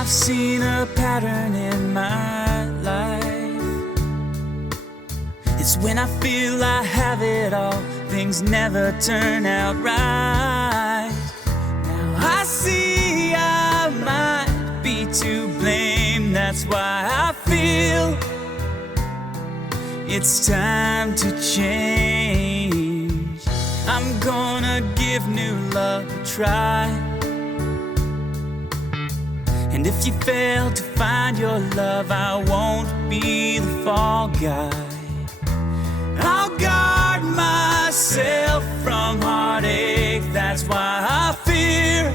I've seen a pattern in my life. It's when I feel I have it all, things never turn out right. Now I see I might be to blame, that's why I feel it's time to change. I'm gonna give new love a try. And if you fail to find your love, I won't be the fall guy. I'll guard myself from heartache, that's why I fear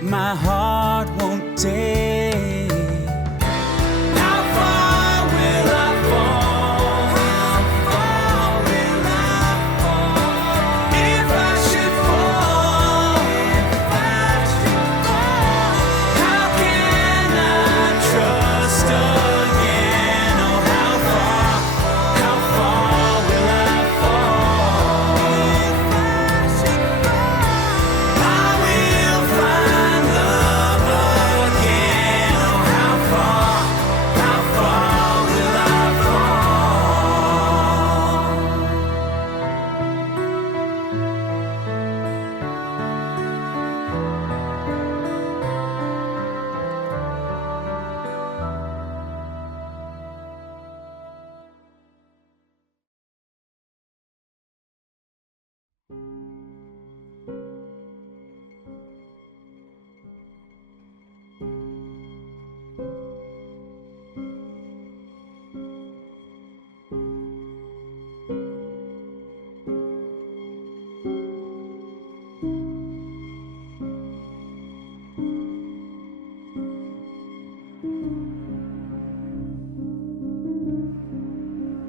my heart won't take. How far will I fall? How far will I fall? If I should fall, how can I trust again? Oh, how far will I fall? I will find love again. Oh, how far will I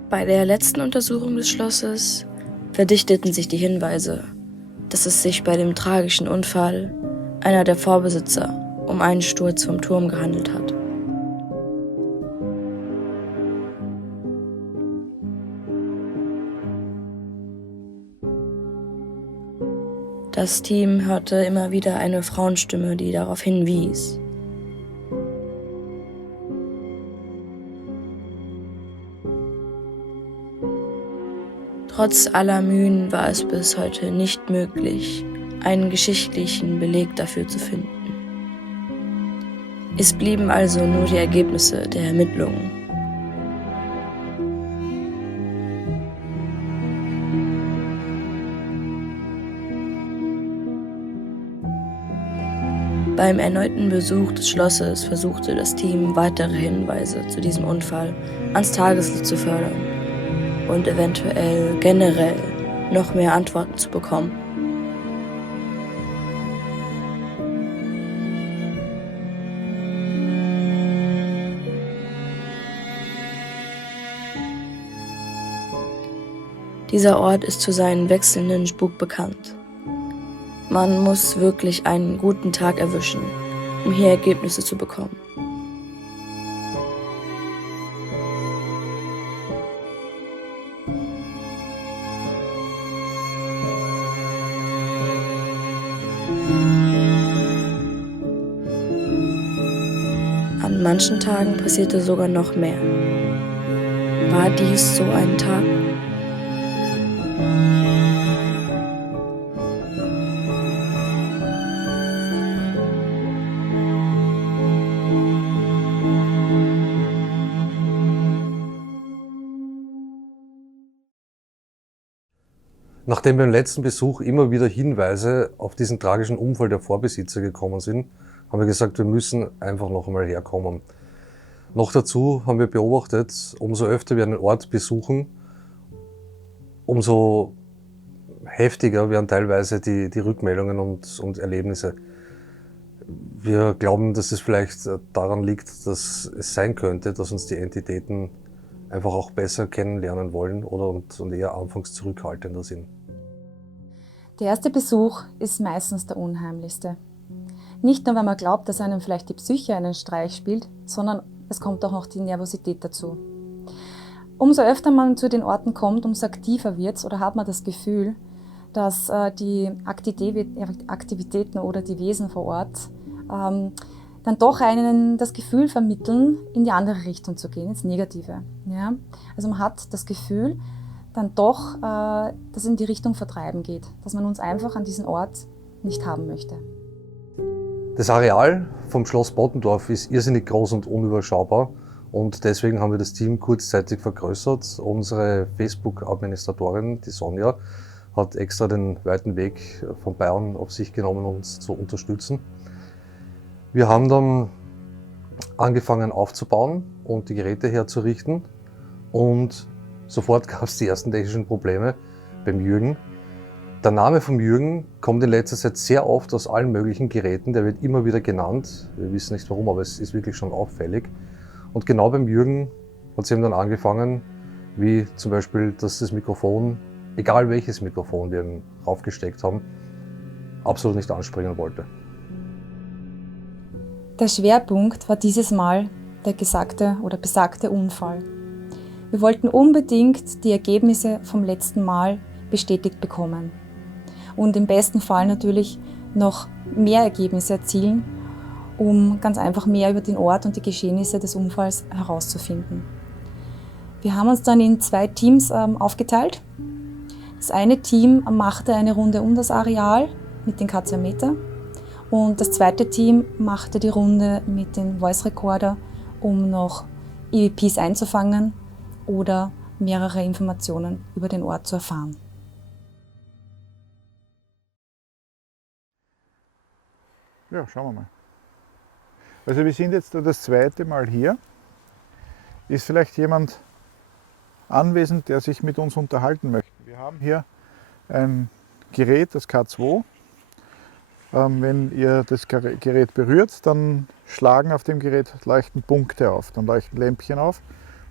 Bei der letzten Untersuchung des Schlosses verdichteten sich die Hinweise, dass es sich bei dem tragischen Unfall einer der Vorbesitzer um einen Sturz vom Turm gehandelt hat. Das Team hörte immer wieder eine Frauenstimme, die darauf hinwies. Trotz aller Mühen war es bis heute nicht möglich, einen geschichtlichen Beleg dafür zu finden. Es blieben also nur die Ergebnisse der Ermittlungen. Beim erneuten Besuch des Schlosses versuchte das Team, weitere Hinweise zu diesem Unfall ans Tageslicht zu fördern und eventuell generell noch mehr Antworten zu bekommen. Dieser Ort ist für seinen wechselnden Spuk bekannt. Man muss wirklich einen guten Tag erwischen, um hier Ergebnisse zu bekommen. An manchen Tagen passierte sogar noch mehr. War dies so ein Tag? Nachdem beim letzten Besuch immer wieder Hinweise auf diesen tragischen Unfall der Vorbesitzer gekommen sind, haben wir gesagt, wir müssen einfach noch einmal herkommen. Noch dazu haben wir beobachtet, umso öfter wir einen Ort besuchen, umso heftiger werden teilweise die Rückmeldungen und Erlebnisse. Wir glauben, dass es vielleicht daran liegt, dass es sein könnte, dass uns die Entitäten einfach auch besser kennenlernen wollen und eher anfangs zurückhaltender sind. Der erste Besuch ist meistens der unheimlichste. Nicht nur, weil man glaubt, dass einem vielleicht die Psyche einen Streich spielt, sondern es kommt auch noch die Nervosität dazu. Umso öfter man zu den Orten kommt, umso aktiver wird es oder hat man das Gefühl, dass die Aktivitäten oder die Wesen vor Ort dann doch einen das Gefühl vermitteln, in die andere Richtung zu gehen, ins Negative. Ja? Also man hat das Gefühl dann doch, dass es in die Richtung Vertreiben geht, dass man uns einfach an diesen Ort nicht haben möchte. Das Areal vom Schloss Bottendorf ist irrsinnig groß und unüberschaubar und deswegen haben wir das Team kurzzeitig vergrößert. Unsere Facebook-Administratorin, die Sonja, hat extra den weiten Weg von Bayern auf sich genommen, uns zu unterstützen. Wir haben dann angefangen aufzubauen und die Geräte herzurichten und sofort gab es die ersten technischen Probleme beim Jürgen. Der Name vom Jürgen kommt in letzter Zeit sehr oft aus allen möglichen Geräten, der wird immer wieder genannt. Wir wissen nicht warum, aber es ist wirklich schon auffällig. Und genau beim Jürgen hat es eben dann angefangen, wie zum Beispiel, dass das Mikrofon, egal welches Mikrofon wir ihm raufgesteckt haben, absolut nicht anspringen wollte. Der Schwerpunkt war dieses Mal der gesagte oder besagte Unfall. Wir wollten unbedingt die Ergebnisse vom letzten Mal bestätigt bekommen und im besten Fall natürlich noch mehr Ergebnisse erzielen, um ganz einfach mehr über den Ort und die Geschehnisse des Unfalls herauszufinden. Wir haben uns dann in 2 Teams aufgeteilt. Das eine Team machte eine Runde um das Areal mit den K2-Meter und das zweite Team machte die Runde mit dem Voice Recorder, um noch EVPs einzufangen oder mehrere Informationen über den Ort zu erfahren. Ja, schauen wir mal. Also wir sind jetzt das zweite Mal hier. Ist vielleicht jemand anwesend, der sich mit uns unterhalten möchte? Wir haben hier ein Gerät, das K2. Wenn ihr das Gerät berührt, dann schlagen auf dem Gerät leuchten Punkte auf, dann leuchten Lämpchen auf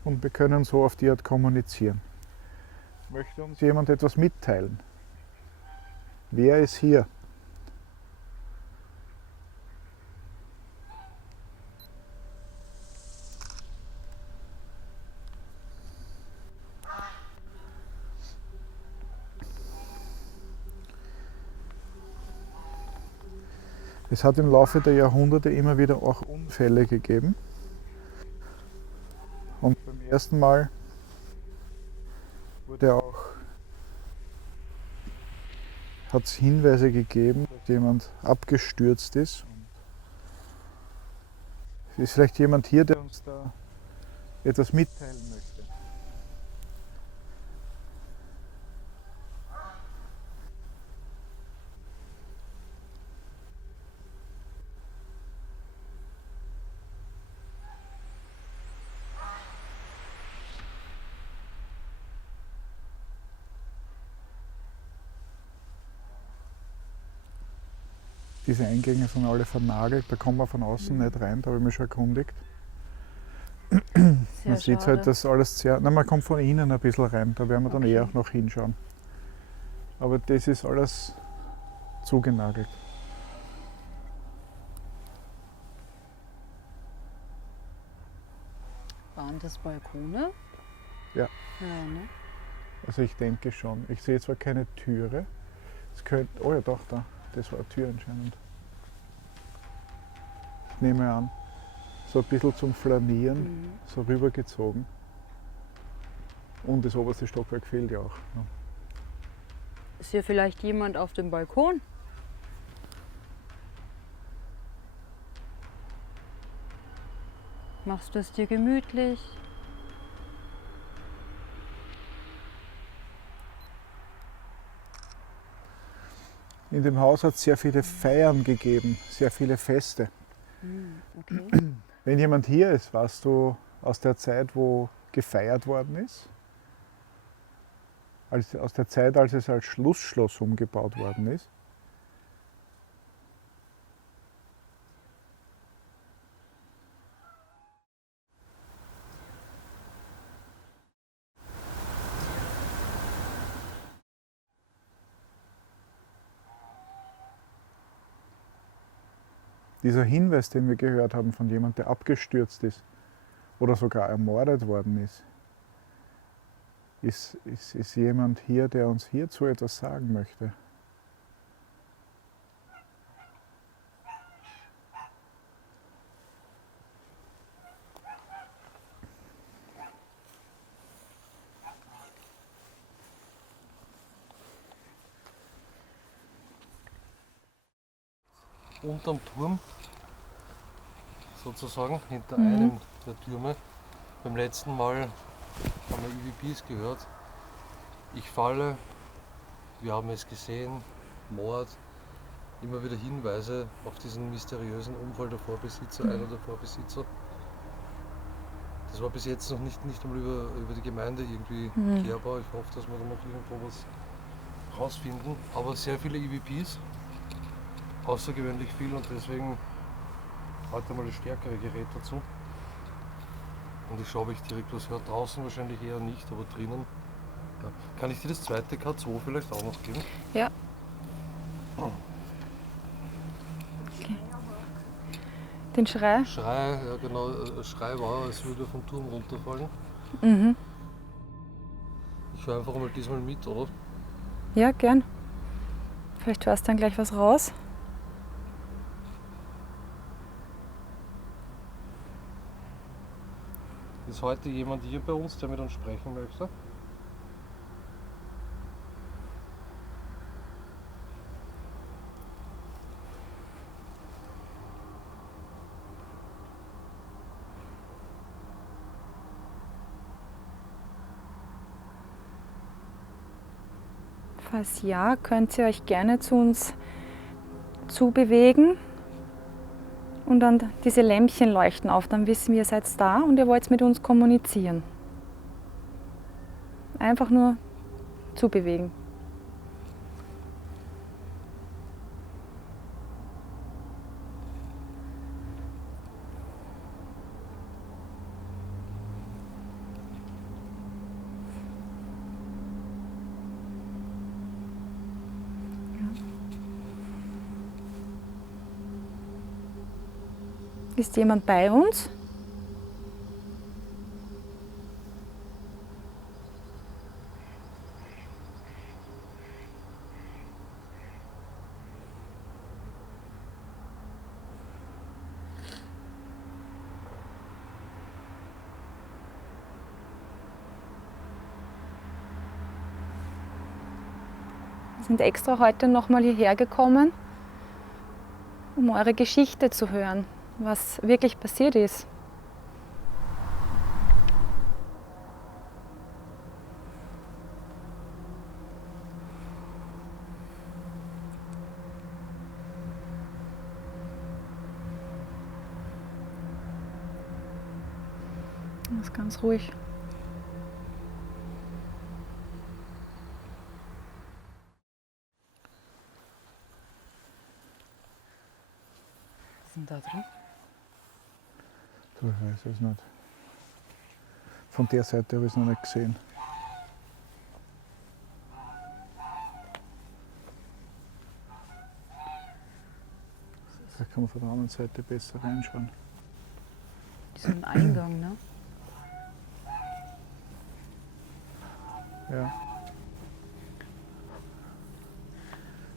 und wir können so auf die Art kommunizieren. Möchte uns jemand etwas mitteilen? Wer ist hier? Es hat im Laufe der Jahrhunderte immer wieder auch Unfälle gegeben. Und beim ersten Mal hat es Hinweise gegeben, dass jemand abgestürzt ist. Es ist vielleicht jemand hier, der uns da etwas mitteilen möchte. Diese Eingänge sind alle vernagelt, da kommen wir von außen nicht rein, da habe ich mich schon erkundigt. Man sieht halt, dass alles sehr. Nein, man kommt von innen ein bisschen rein, da werden wir dann eher auch noch hinschauen. Aber das ist alles zugenagelt. Waren das Balkone? Ja. Ja, ne? Also ich denke schon. Ich sehe zwar keine Türe. Es könnte. Oh ja doch, da. Das war eine Tür anscheinend. Ich nehme an. So ein bisschen zum Flanieren, so rübergezogen. Und das oberste Stockwerk fehlt ja auch. Ja. Ist hier vielleicht jemand auf dem Balkon? Machst du es dir gemütlich? In dem Haus hat es sehr viele Feiern gegeben, sehr viele Feste. Okay. Wenn jemand hier ist, weißt du aus der Zeit, wo gefeiert worden ist? Aus der Zeit, als es als Schlussschloss umgebaut worden ist? Dieser Hinweis, den wir gehört haben von jemandem, der abgestürzt ist oder sogar ermordet worden ist jemand hier, der uns hierzu etwas sagen möchte. unterm Turm, sozusagen, hinter einem der Türme. Beim letzten Mal haben wir EVPs gehört. Ich falle, wir haben es gesehen, Mord, immer wieder Hinweise auf diesen mysteriösen Unfall der Vorbesitzer, einer der Vorbesitzer. Das war bis jetzt noch nicht einmal über die Gemeinde irgendwie kehrbar. Ich hoffe, dass wir da noch irgendwo was rausfinden. Aber sehr viele EVPs, außergewöhnlich viel, und deswegen heute mal das stärkere Gerät dazu. Und ich schaue, ob ich direkt was höre. Draußen wahrscheinlich eher nicht, aber drinnen. Ja. Kann ich dir das zweite K2 vielleicht auch noch geben? Ja. Oh. Okay. Den Schrei? Schrei, ja genau. Schrei war, als würde er vom Turm runterfallen. Mhm. Ich höre einfach mal diesmal mit, oder? Ja, gern. Vielleicht hörst du dann gleich was raus. Ist heute jemand hier bei uns, der mit uns sprechen möchte? Falls ja, könnt ihr euch gerne zu uns zubewegen. Und dann diese Lämpchen leuchten auf, dann wissen wir, ihr seid da und ihr wollt mit uns kommunizieren. Einfach nur zubewegen. Ist jemand bei uns? Wir sind extra heute nochmal hierher gekommen, um eure Geschichte zu hören, was wirklich passiert ist. Das ist ganz ruhig. Was ist denn da drin? Du, ich weiß es nicht. Von der Seite habe ich es noch nicht gesehen. Vielleicht kann man von der anderen Seite besser reinschauen. Das ist ein Eingang, ne? Ja.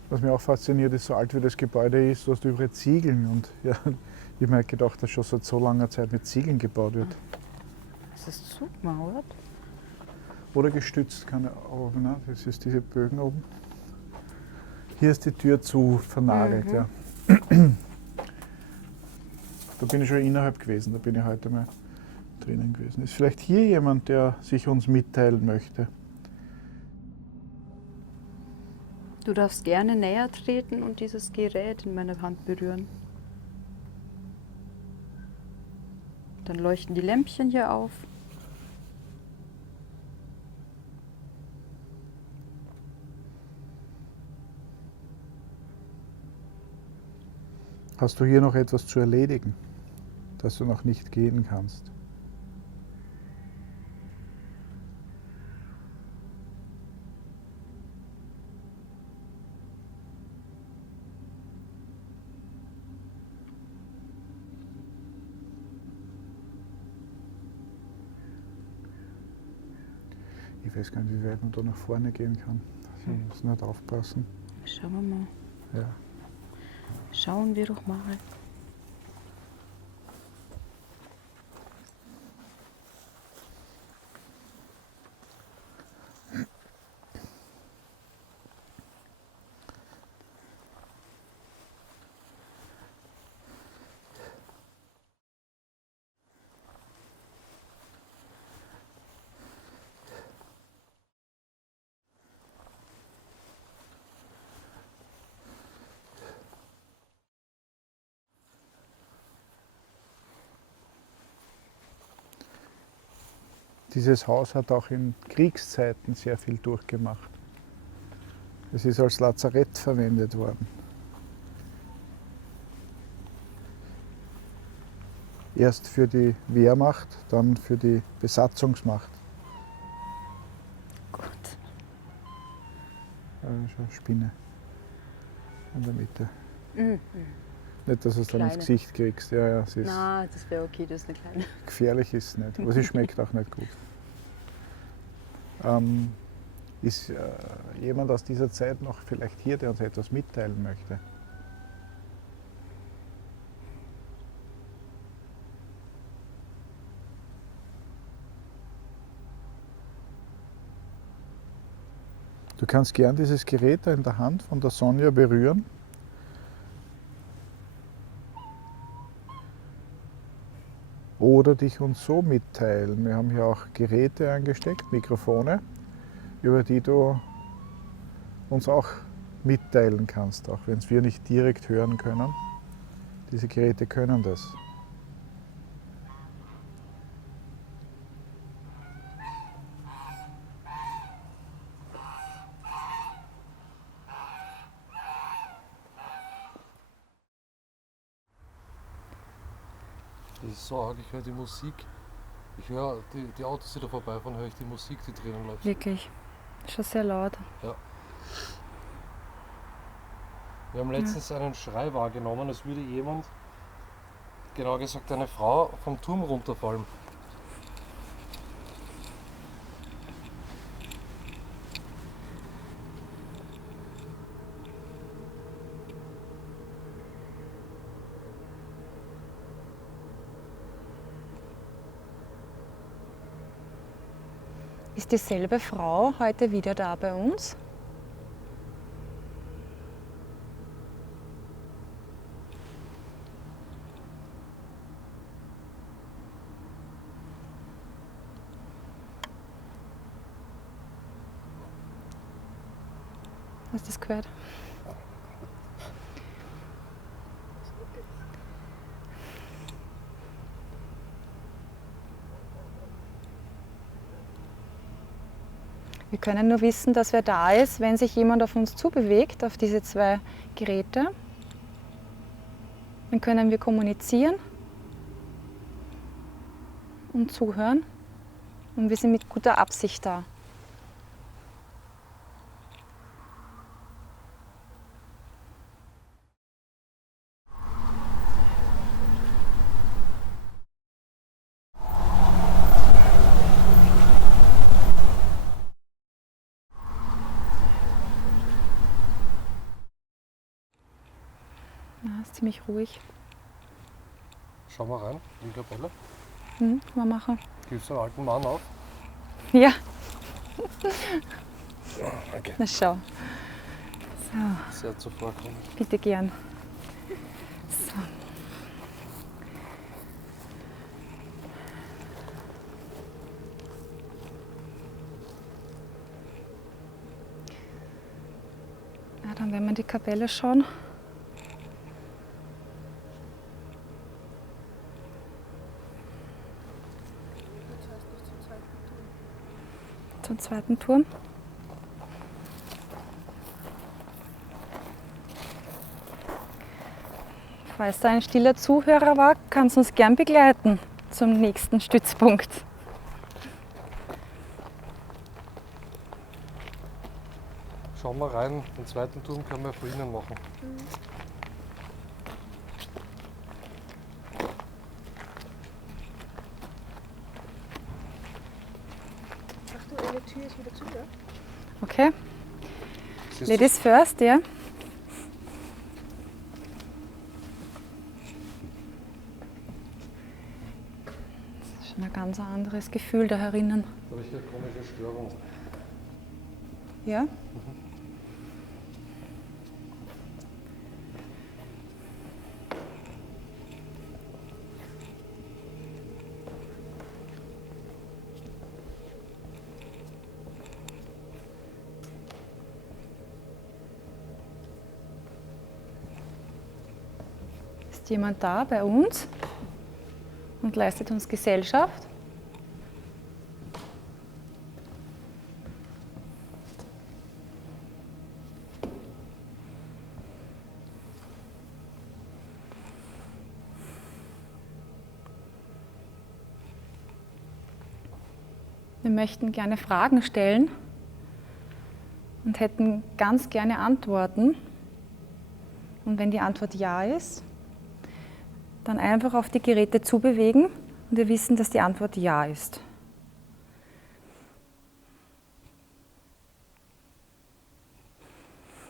Was mich auch fasziniert, ist, so alt wie das Gebäude ist, du hast überall Ziegeln. Und ja, ich habe mir gedacht, dass schon seit so langer Zeit mit Ziegeln gebaut wird. Das ist zugemauert. Oder gestützt, keine Ahnung, ne? Das ist diese Bögen oben. Hier ist die Tür zu vernagelt. Ja. Da bin ich schon innerhalb gewesen, da bin ich heute mal drinnen gewesen. Ist vielleicht hier jemand, der sich uns mitteilen möchte? Du darfst gerne näher treten und dieses Gerät in meiner Hand berühren. Dann leuchten die Lämpchen hier auf. Hast du hier noch etwas zu erledigen, dass du noch nicht gehen kannst? Ich weiß gar nicht, wie weit man da nach vorne gehen kann. Also ich muss nicht aufpassen. Schauen wir mal. Ja. Schauen wir doch mal. Dieses Haus hat auch in Kriegszeiten sehr viel durchgemacht. Es ist als Lazarett verwendet worden. Erst für die Wehrmacht, dann für die Besatzungsmacht. Gut. Schon eine Spinne in der Mitte. Mhm. Nicht, dass du es dann ins Kleine. Gesicht kriegst. Ja, ja, sie ist Na, das wäre okay, das ist eine kleine. gefährlich ist es nicht, aber sie schmeckt auch nicht gut. Ist jemand aus dieser Zeit noch vielleicht hier, der uns etwas mitteilen möchte? Du kannst gern dieses Gerät da in der Hand von der Sonja berühren. Oder dich uns so mitteilen. Wir haben hier auch Geräte eingesteckt, Mikrofone, über die du uns auch mitteilen kannst, auch wenn es wir nicht direkt hören können. Diese Geräte können das. Das ist so arg, ich höre die Musik. Ich höre die Autos, die da vorbeifahren, höre ich die Musik, die drinnen läuft. Wirklich. Schon sehr laut. Ja. Wir haben letztens einen Schrei wahrgenommen, als würde jemand, genauer gesagt eine Frau, vom Turm runterfallen. Ist dieselbe Frau heute wieder da bei uns? Hast du das gehört? Wir können nur wissen, dass wer da ist, wenn sich jemand auf uns zubewegt, auf diese zwei Geräte. Dann können wir kommunizieren und zuhören. Und wir sind mit guter Absicht da. Ja, ist ziemlich ruhig. Schau mal rein, in die Kapelle. Können wir machen. Gibst du einen alten Mann auf? Ja, Okay. na schau. So, Sehr zuvorkommend. bitte gern. So. Ja, dann werden wir in die Kapelle schauen. Zum zweiten Turm. Falls da ein stiller Zuhörer war, kannst du uns gern begleiten zum nächsten Stützpunkt. Schau mal rein, den zweiten Turm können wir vor Ihnen machen. Okay, Siehst du? Ladies first, ja. Das ist schon ein ganz anderes Gefühl da herinnen. Da habe ich eine komische Störung. Ja? Ist jemand da bei uns und leistet uns Gesellschaft? Wir möchten gerne Fragen stellen und hätten ganz gerne Antworten. Und wenn die Antwort ja ist, dann einfach auf die Geräte zubewegen und wir wissen, dass die Antwort ja ist.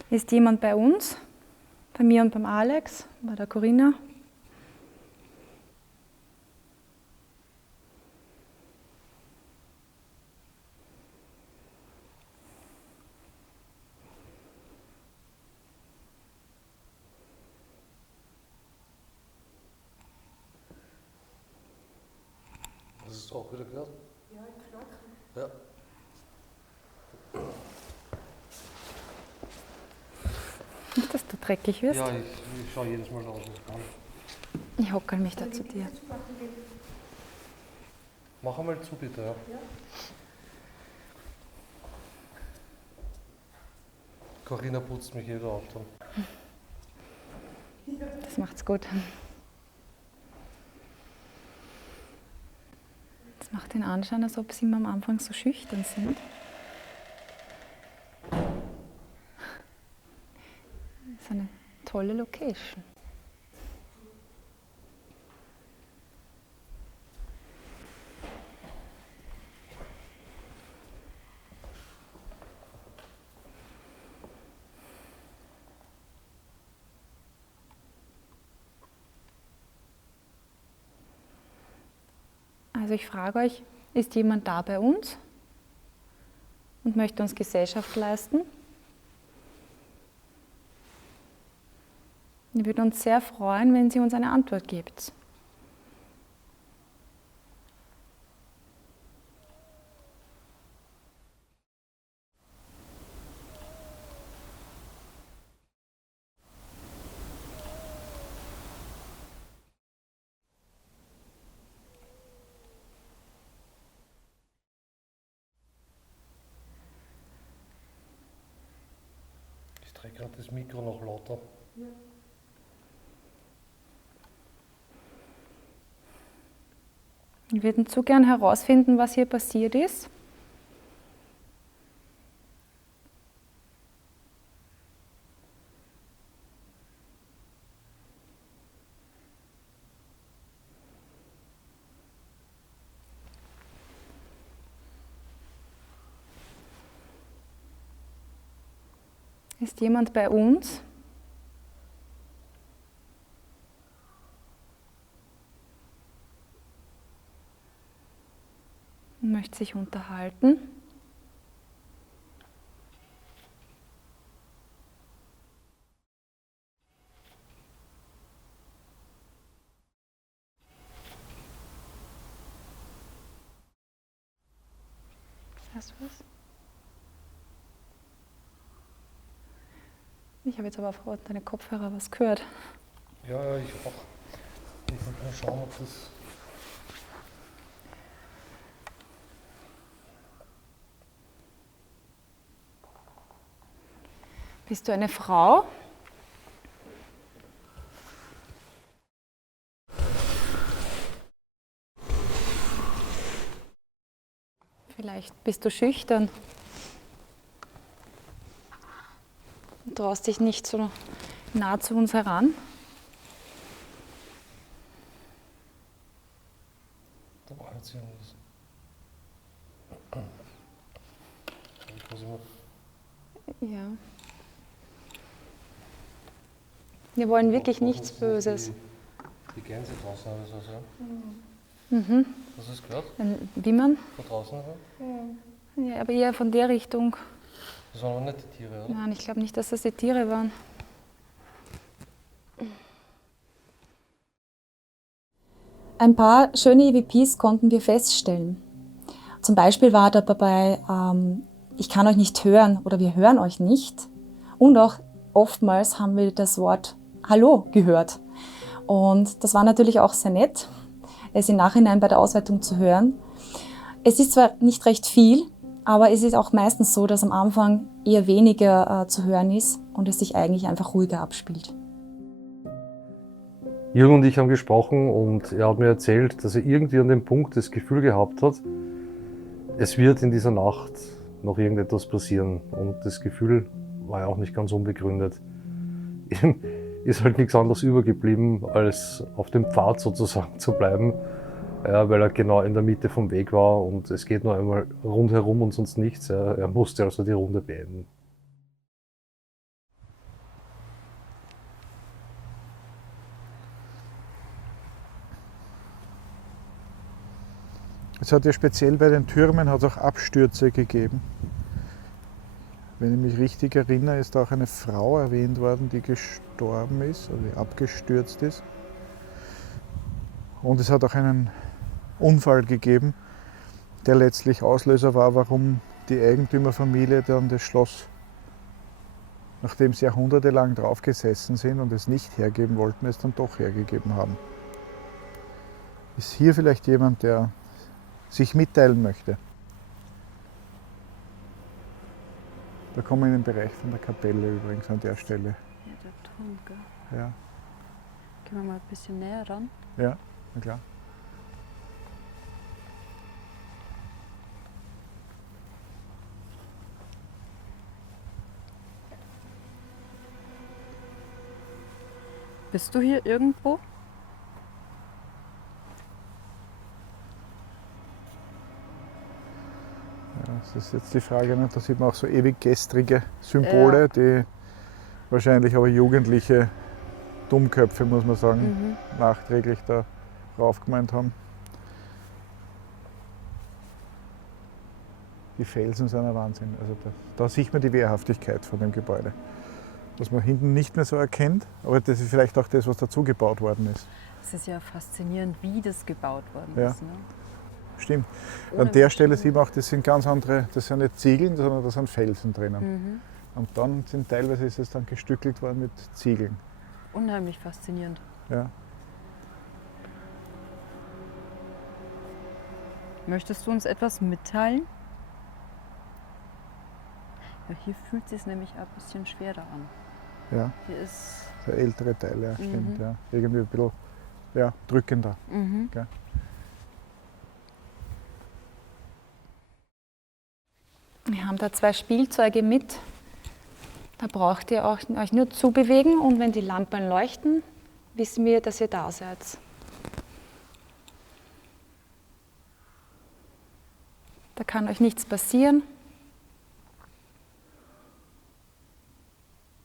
Ist jemand bei uns? Bei mir und beim Alex, bei der Corinna? Hast du es auch wieder gehört? Ja, knacken. Ja. Nicht, dass du dreckig wirst. Ja, ich schaue jedes Mal raus. Ich hockel mich da zu dir. Mach einmal zu, bitte. Ja. Corinna putzt mich jeder auf dann. Das macht's gut. Das macht den Anschein, als ob sie immer am Anfang so schüchtern sind. Das ist eine tolle Location. Also ich frage euch, ist jemand da bei uns und möchte uns Gesellschaft leisten? Wir würden uns sehr freuen, wenn sie uns eine Antwort gibt. Ich drehe gerade das Mikro noch lauter. Ja. Wir würden zu gern herausfinden, was hier passiert ist. Ist jemand bei uns? Und möchte sich unterhalten? Hast du was? Ich habe jetzt aber auf deine Kopfhörer was gehört. Ja, ich auch. Ich wollte mal schauen, ob das. Bist du eine Frau? Vielleicht bist du schüchtern. Du traust dich nicht so nah zu uns heran. Da war jetzt irgendwas. Ja. Wir wollen wirklich nichts Böses. Die Gänse draußen oder so, ja? Mhm. Hast du es gehört? Wie man? Von draußen? Ja, aber eher von der Richtung. Das waren aber nicht die Tiere, oder? Nein, ich glaube nicht, dass das die Tiere waren. Ein paar schöne EVPs konnten wir feststellen. Zum Beispiel war dabei, ich kann euch nicht hören oder wir hören euch nicht. Und auch oftmals haben wir das Wort Hallo gehört. Und das war natürlich auch sehr nett, es im Nachhinein bei der Auswertung zu hören. Es ist zwar nicht recht viel, aber es ist auch meistens so, dass am Anfang eher weniger zu hören ist und es sich eigentlich einfach ruhiger abspielt. Jürgen und ich haben gesprochen und er hat mir erzählt, dass er irgendwie an dem Punkt das Gefühl gehabt hat, es wird in dieser Nacht noch irgendetwas passieren. Und das Gefühl war ja auch nicht ganz unbegründet. Ihm ist halt nichts anderes übergeblieben, als auf dem Pfad sozusagen zu bleiben, ja, weil er genau in der Mitte vom Weg war und es geht nur einmal rundherum und sonst nichts. Ja. Er musste also die Runde beenden. Es hat ja speziell bei den Türmen hat auch Abstürze gegeben. Wenn ich mich richtig erinnere, ist auch eine Frau erwähnt worden, die gestorben ist, oder die abgestürzt ist. Und es hat auch einen Unfall gegeben, der letztlich Auslöser war, warum die Eigentümerfamilie dann das Schloss, nachdem sie jahrhundertelang drauf gesessen sind und es nicht hergeben wollten, es dann doch hergegeben haben. Ist hier vielleicht jemand, der sich mitteilen möchte? Da kommen wir in den Bereich von der Kapelle übrigens an der Stelle. Ja, der Turm, gell? Ja, Gehen wir mal ein bisschen näher ran. ja, na klar. Bist du hier irgendwo? Ja, das ist jetzt die Frage, ne? Da sieht man auch so ewig gestrige Symbole, die wahrscheinlich aber jugendliche Dummköpfe, muss man sagen, nachträglich da raufgemeint haben. Die Felsen sind ein Wahnsinn. Also da sieht man die Wehrhaftigkeit von dem Gebäude. Was man hinten nicht mehr so erkennt, aber das ist vielleicht auch das, was dazu gebaut worden ist. Es ist ja faszinierend, wie das gebaut worden Ja. ist. Ne? Stimmt. An Ohne der Stelle Maschinen. sieht man auch, das sind ganz andere, das sind nicht Ziegeln, sondern da sind Felsen drinnen. Und dann sind teilweise ist es dann gestückelt worden mit Ziegeln. Unheimlich faszinierend. Ja. Möchtest du uns etwas mitteilen? Ja, hier fühlt es sich nämlich ein bisschen schwerer an. Ja, Hier ist. der ältere Teil, ja, stimmt. Ja. Irgendwie ein bisschen ja, drückender. Gell? Wir haben da 2 Spielzeuge mit. Da braucht ihr euch nur zubewegen und wenn die Lampen leuchten, wissen wir, dass ihr da seid. Da kann euch nichts passieren.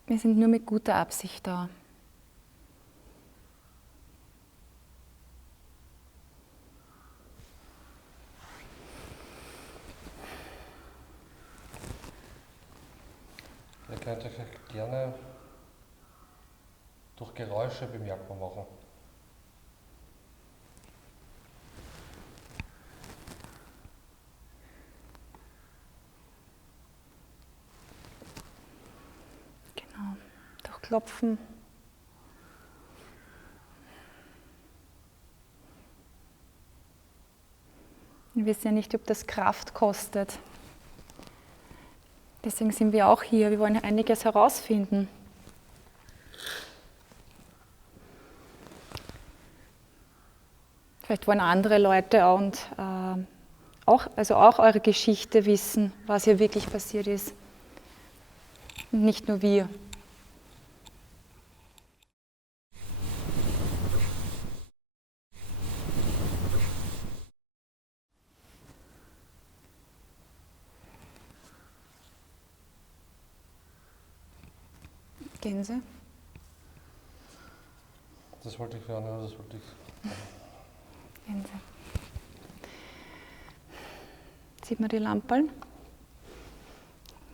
Wir sind nur mit guter Absicht da. Ihr könnt euch gerne durch Geräusche bemerkbar machen. Genau, durch Klopfen. Wir wissen ja nicht, ob das Kraft kostet. Deswegen sind wir auch hier. Wir wollen einiges herausfinden. Vielleicht wollen andere Leute und auch eure Geschichte wissen, was hier wirklich passiert ist. Und nicht nur wir. Gänse. Das wollte ich hören, ja, das wollte ich. Gänse. Sieht man die Lampen?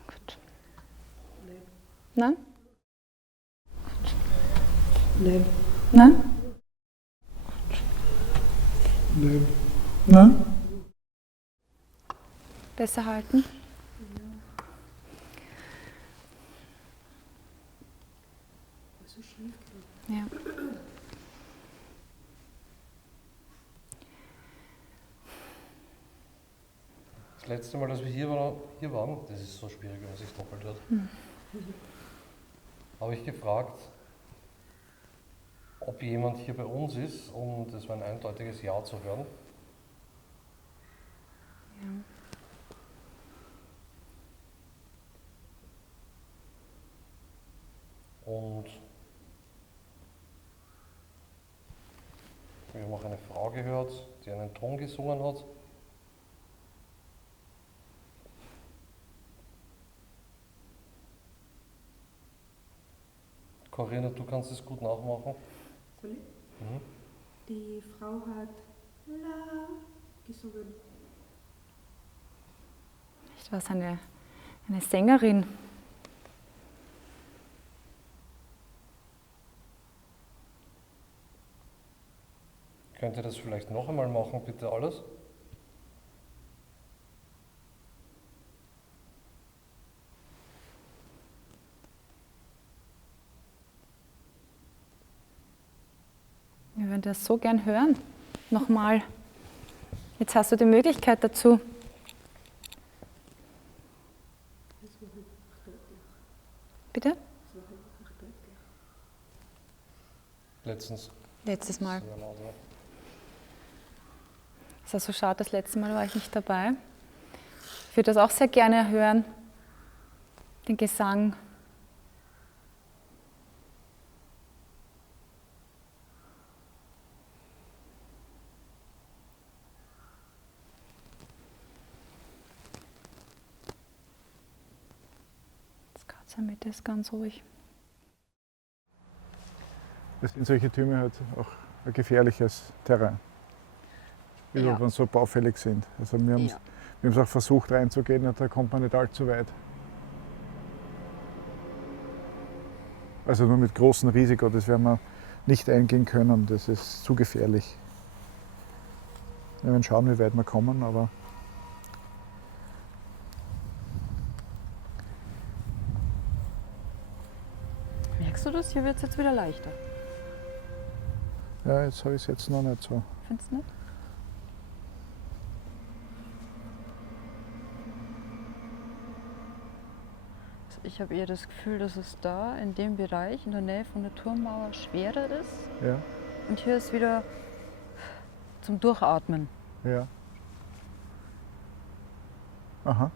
Gut. Nein? Nein. Nein? Nein. Nein. Besser halten. Ja. Das letzte Mal, dass wir hier waren, das ist so schwierig, wenn man sich doppelt hört, habe ich gefragt, ob jemand hier bei uns ist, und es war ein eindeutiges Ja zu hören. Wir haben auch eine Frau gehört, die einen Ton gesungen hat. Corinna, du kannst es gut nachmachen. Soll ich? Mhm. Die Frau hat La gesungen. Ich war eine Sängerin. Könnt ihr das vielleicht noch einmal machen, bitte alles? Wir würden das so gern hören. Nochmal. Jetzt hast du die Möglichkeit dazu. Bitte? Letztes Mal. Sehr laut, ja. Es ist so schade, das letzte Mal war ich nicht dabei. Ich würde das auch sehr gerne hören, den Gesang. Das Katzenmitte ist ganz ruhig. Das sind solche Türme halt auch ein gefährliches Terrain, Ja. wenn sie so baufällig sind. Also wir haben es auch versucht reinzugehen und da kommt man nicht allzu weit. Also nur mit großem Risiko, das werden wir nicht eingehen können, das ist zu gefährlich. Wir werden schauen, wie weit wir kommen, aber Merkst du das? Hier wird es jetzt wieder leichter. ja, jetzt habe ich es jetzt noch nicht so. Findest du nicht? Ich habe eher das Gefühl, dass es da in dem Bereich in der Nähe von der Turmmauer schwerer ist. Ja, Und hier ist wieder zum Durchatmen. ja. Aha.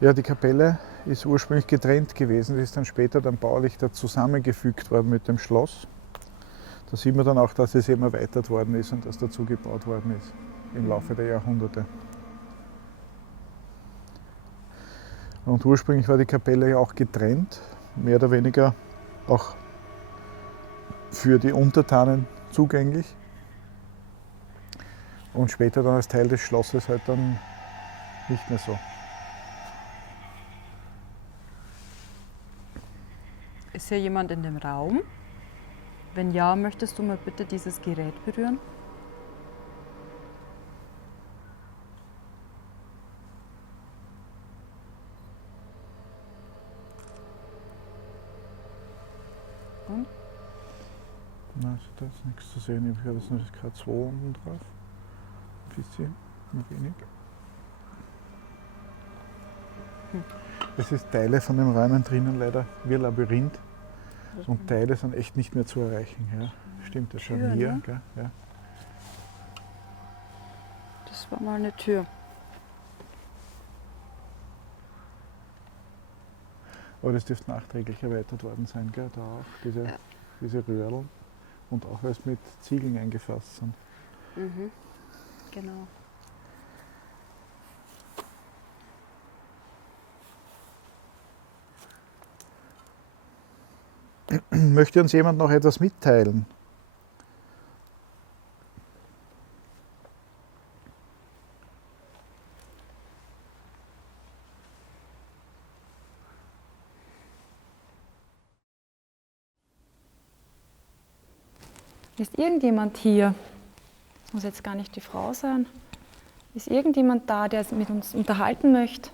Ja, die Kapelle ist ursprünglich getrennt gewesen, die ist dann später baulich da zusammengefügt worden mit dem Schloss. Da sieht man dann auch, dass es eben erweitert worden ist und dass dazu gebaut worden ist im Laufe der Jahrhunderte. Und ursprünglich war die Kapelle ja auch getrennt, mehr oder weniger auch für die Untertanen zugänglich. Und später dann als Teil des Schlosses halt dann nicht mehr so. Ist hier jemand in dem Raum? Wenn ja, möchtest du mal bitte dieses Gerät berühren? Und? Na, also da ist nichts zu sehen. Ich habe jetzt nur das K2 unten drauf. Ein bisschen, ein wenig. Es ist Teile von den Räumen drinnen leider wie ein Labyrinth. Und Teile sind echt nicht mehr zu erreichen. Ja. Stimmt, das schon Tür, hier. ne? Gell? Ja. Das war mal eine Tür. Aber das dürfte nachträglich erweitert worden sein, gell? Da auch, diese Röhrl. Und auch weil es mit Ziegeln eingefasst sind. Mhm. Genau. Möchte uns jemand noch etwas mitteilen? Ist irgendjemand hier? Muss jetzt gar nicht die Frau sein. Ist irgendjemand da, der mit uns unterhalten möchte?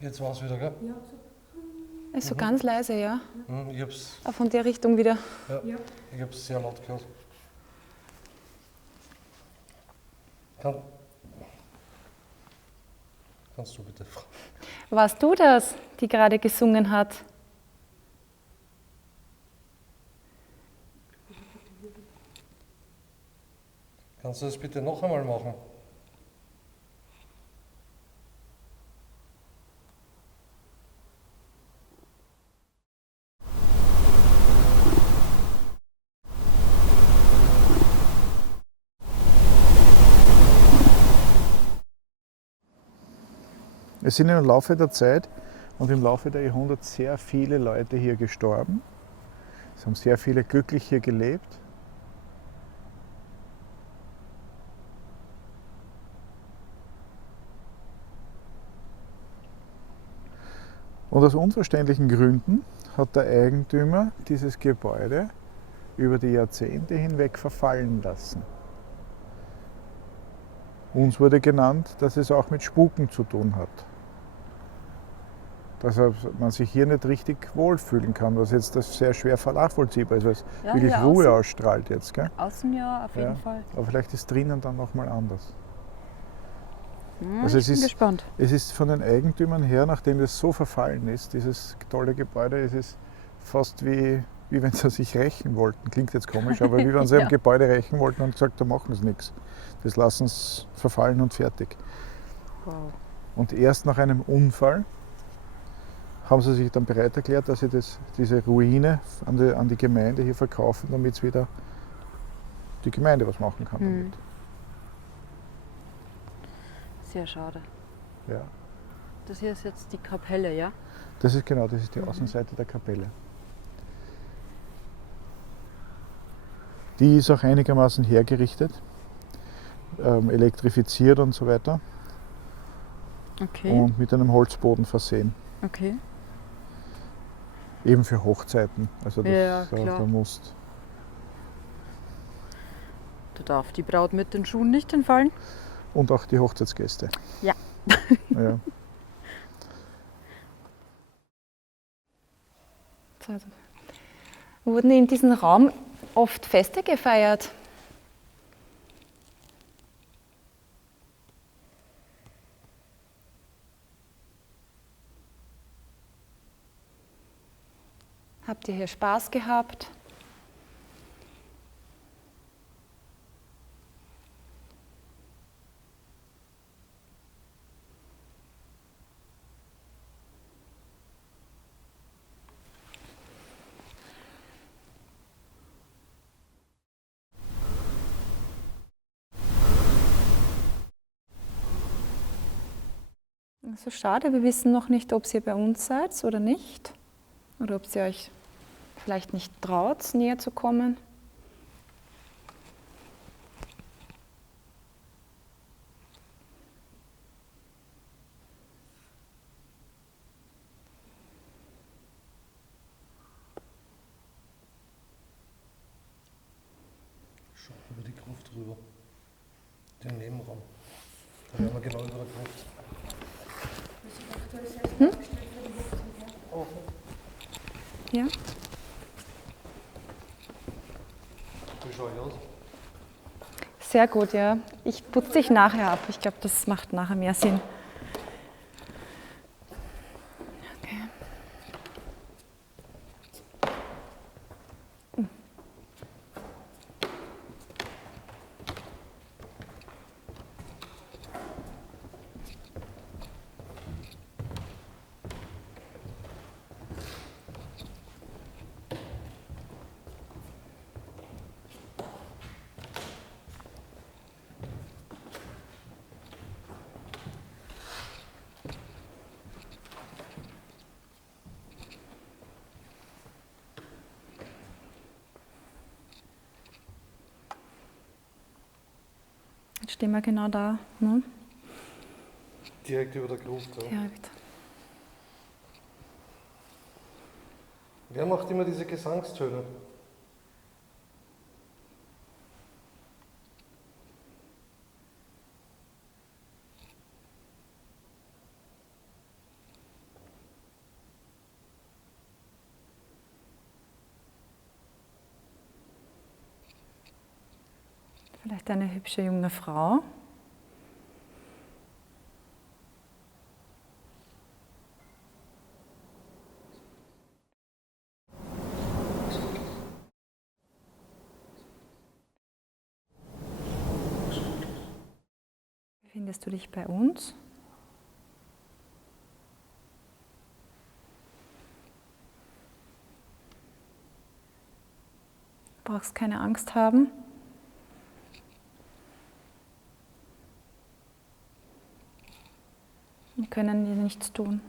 Jetzt war es wieder, gell? Ja, so. Ist so ganz leise, ja. Ich hab's, Auch von der Richtung wieder. Ja. ich hab's sehr laut gehört. Kannst du bitte? Warst du das, die gerade gesungen hat? Kannst du das bitte noch einmal machen? Es sind im Laufe der Zeit und im Laufe der Jahrhunderte sehr viele Leute hier gestorben. Es haben sehr viele glücklich hier gelebt. Und aus unverständlichen Gründen hat der Eigentümer dieses Gebäude über die Jahrzehnte hinweg verfallen lassen. Uns wurde genannt, dass es auch mit Spuken zu tun hat. Dass man sich hier nicht richtig wohlfühlen kann, was jetzt das sehr schwer nachvollziehbar ist, weil es Ja, wirklich hier Ruhe außen. ausstrahlt jetzt. Gell? Außen ja, auf jeden Fall. Aber vielleicht ist drinnen dann nochmal anders. Ich es bin ist, gespannt. es ist von den Eigentümern her, nachdem es so verfallen ist, dieses tolle Gebäude, ist es fast wie wenn sie sich rächen wollten. Klingt jetzt komisch, aber wie wenn sie Ja. am Gebäude rächen wollten und gesagt, da machen sie nichts. Das lassen sie verfallen und fertig. Wow. Und erst nach einem Unfall haben sie sich dann bereit erklärt, dass sie diese Ruine an die Gemeinde hier verkaufen, damit wieder die Gemeinde was machen kann damit. Sehr schade. Ja. Das hier ist jetzt die Kapelle, ja? Das ist die Außenseite der Kapelle. Die ist auch einigermaßen hergerichtet, elektrifiziert und so weiter Okay. und mit einem Holzboden versehen. Okay. Eben für Hochzeiten. Also Ja, da klar. musst Da darf die Braut mit den Schuhen nicht hinfallen. und auch die Hochzeitsgäste. Ja. Ja. Also, wurden in diesem Raum oft Feste gefeiert? Habt ihr hier Spaß gehabt? Also schade, wir wissen noch nicht, ob ihr bei uns seid oder nicht. Oder ob ihr euch vielleicht nicht traut, näher zu kommen. Schau über die Gruft drüber. Den Nebenraum. Da wären wir genau über der Gruft. Ja? Wie schaue ich aus? Sehr gut, ja. Ich putze dich nachher ab. Ich glaube, das macht nachher mehr Sinn. Okay. Jetzt stehen wir genau da. Ne? Direkt über der Gruft. Ja. Direkt. Wer macht immer diese Gesangstöne? Vielleicht eine hübsche junge Frau. Befindest du dich bei uns? Du brauchst keine Angst haben. Wir können dir nichts tun.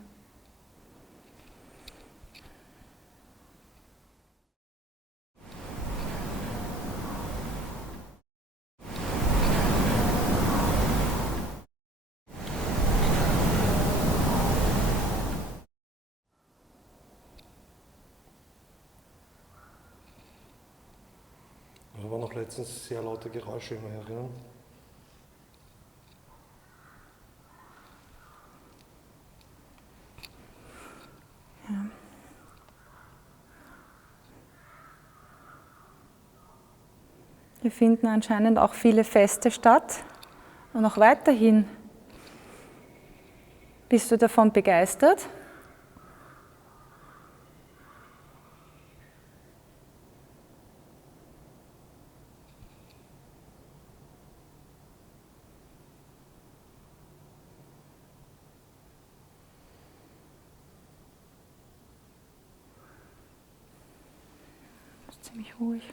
Da waren noch letztens sehr laute Geräusche immer herinnen. Hier finden anscheinend auch viele Feste statt. Und auch weiterhin. Bist du davon begeistert? Das ist ziemlich ruhig.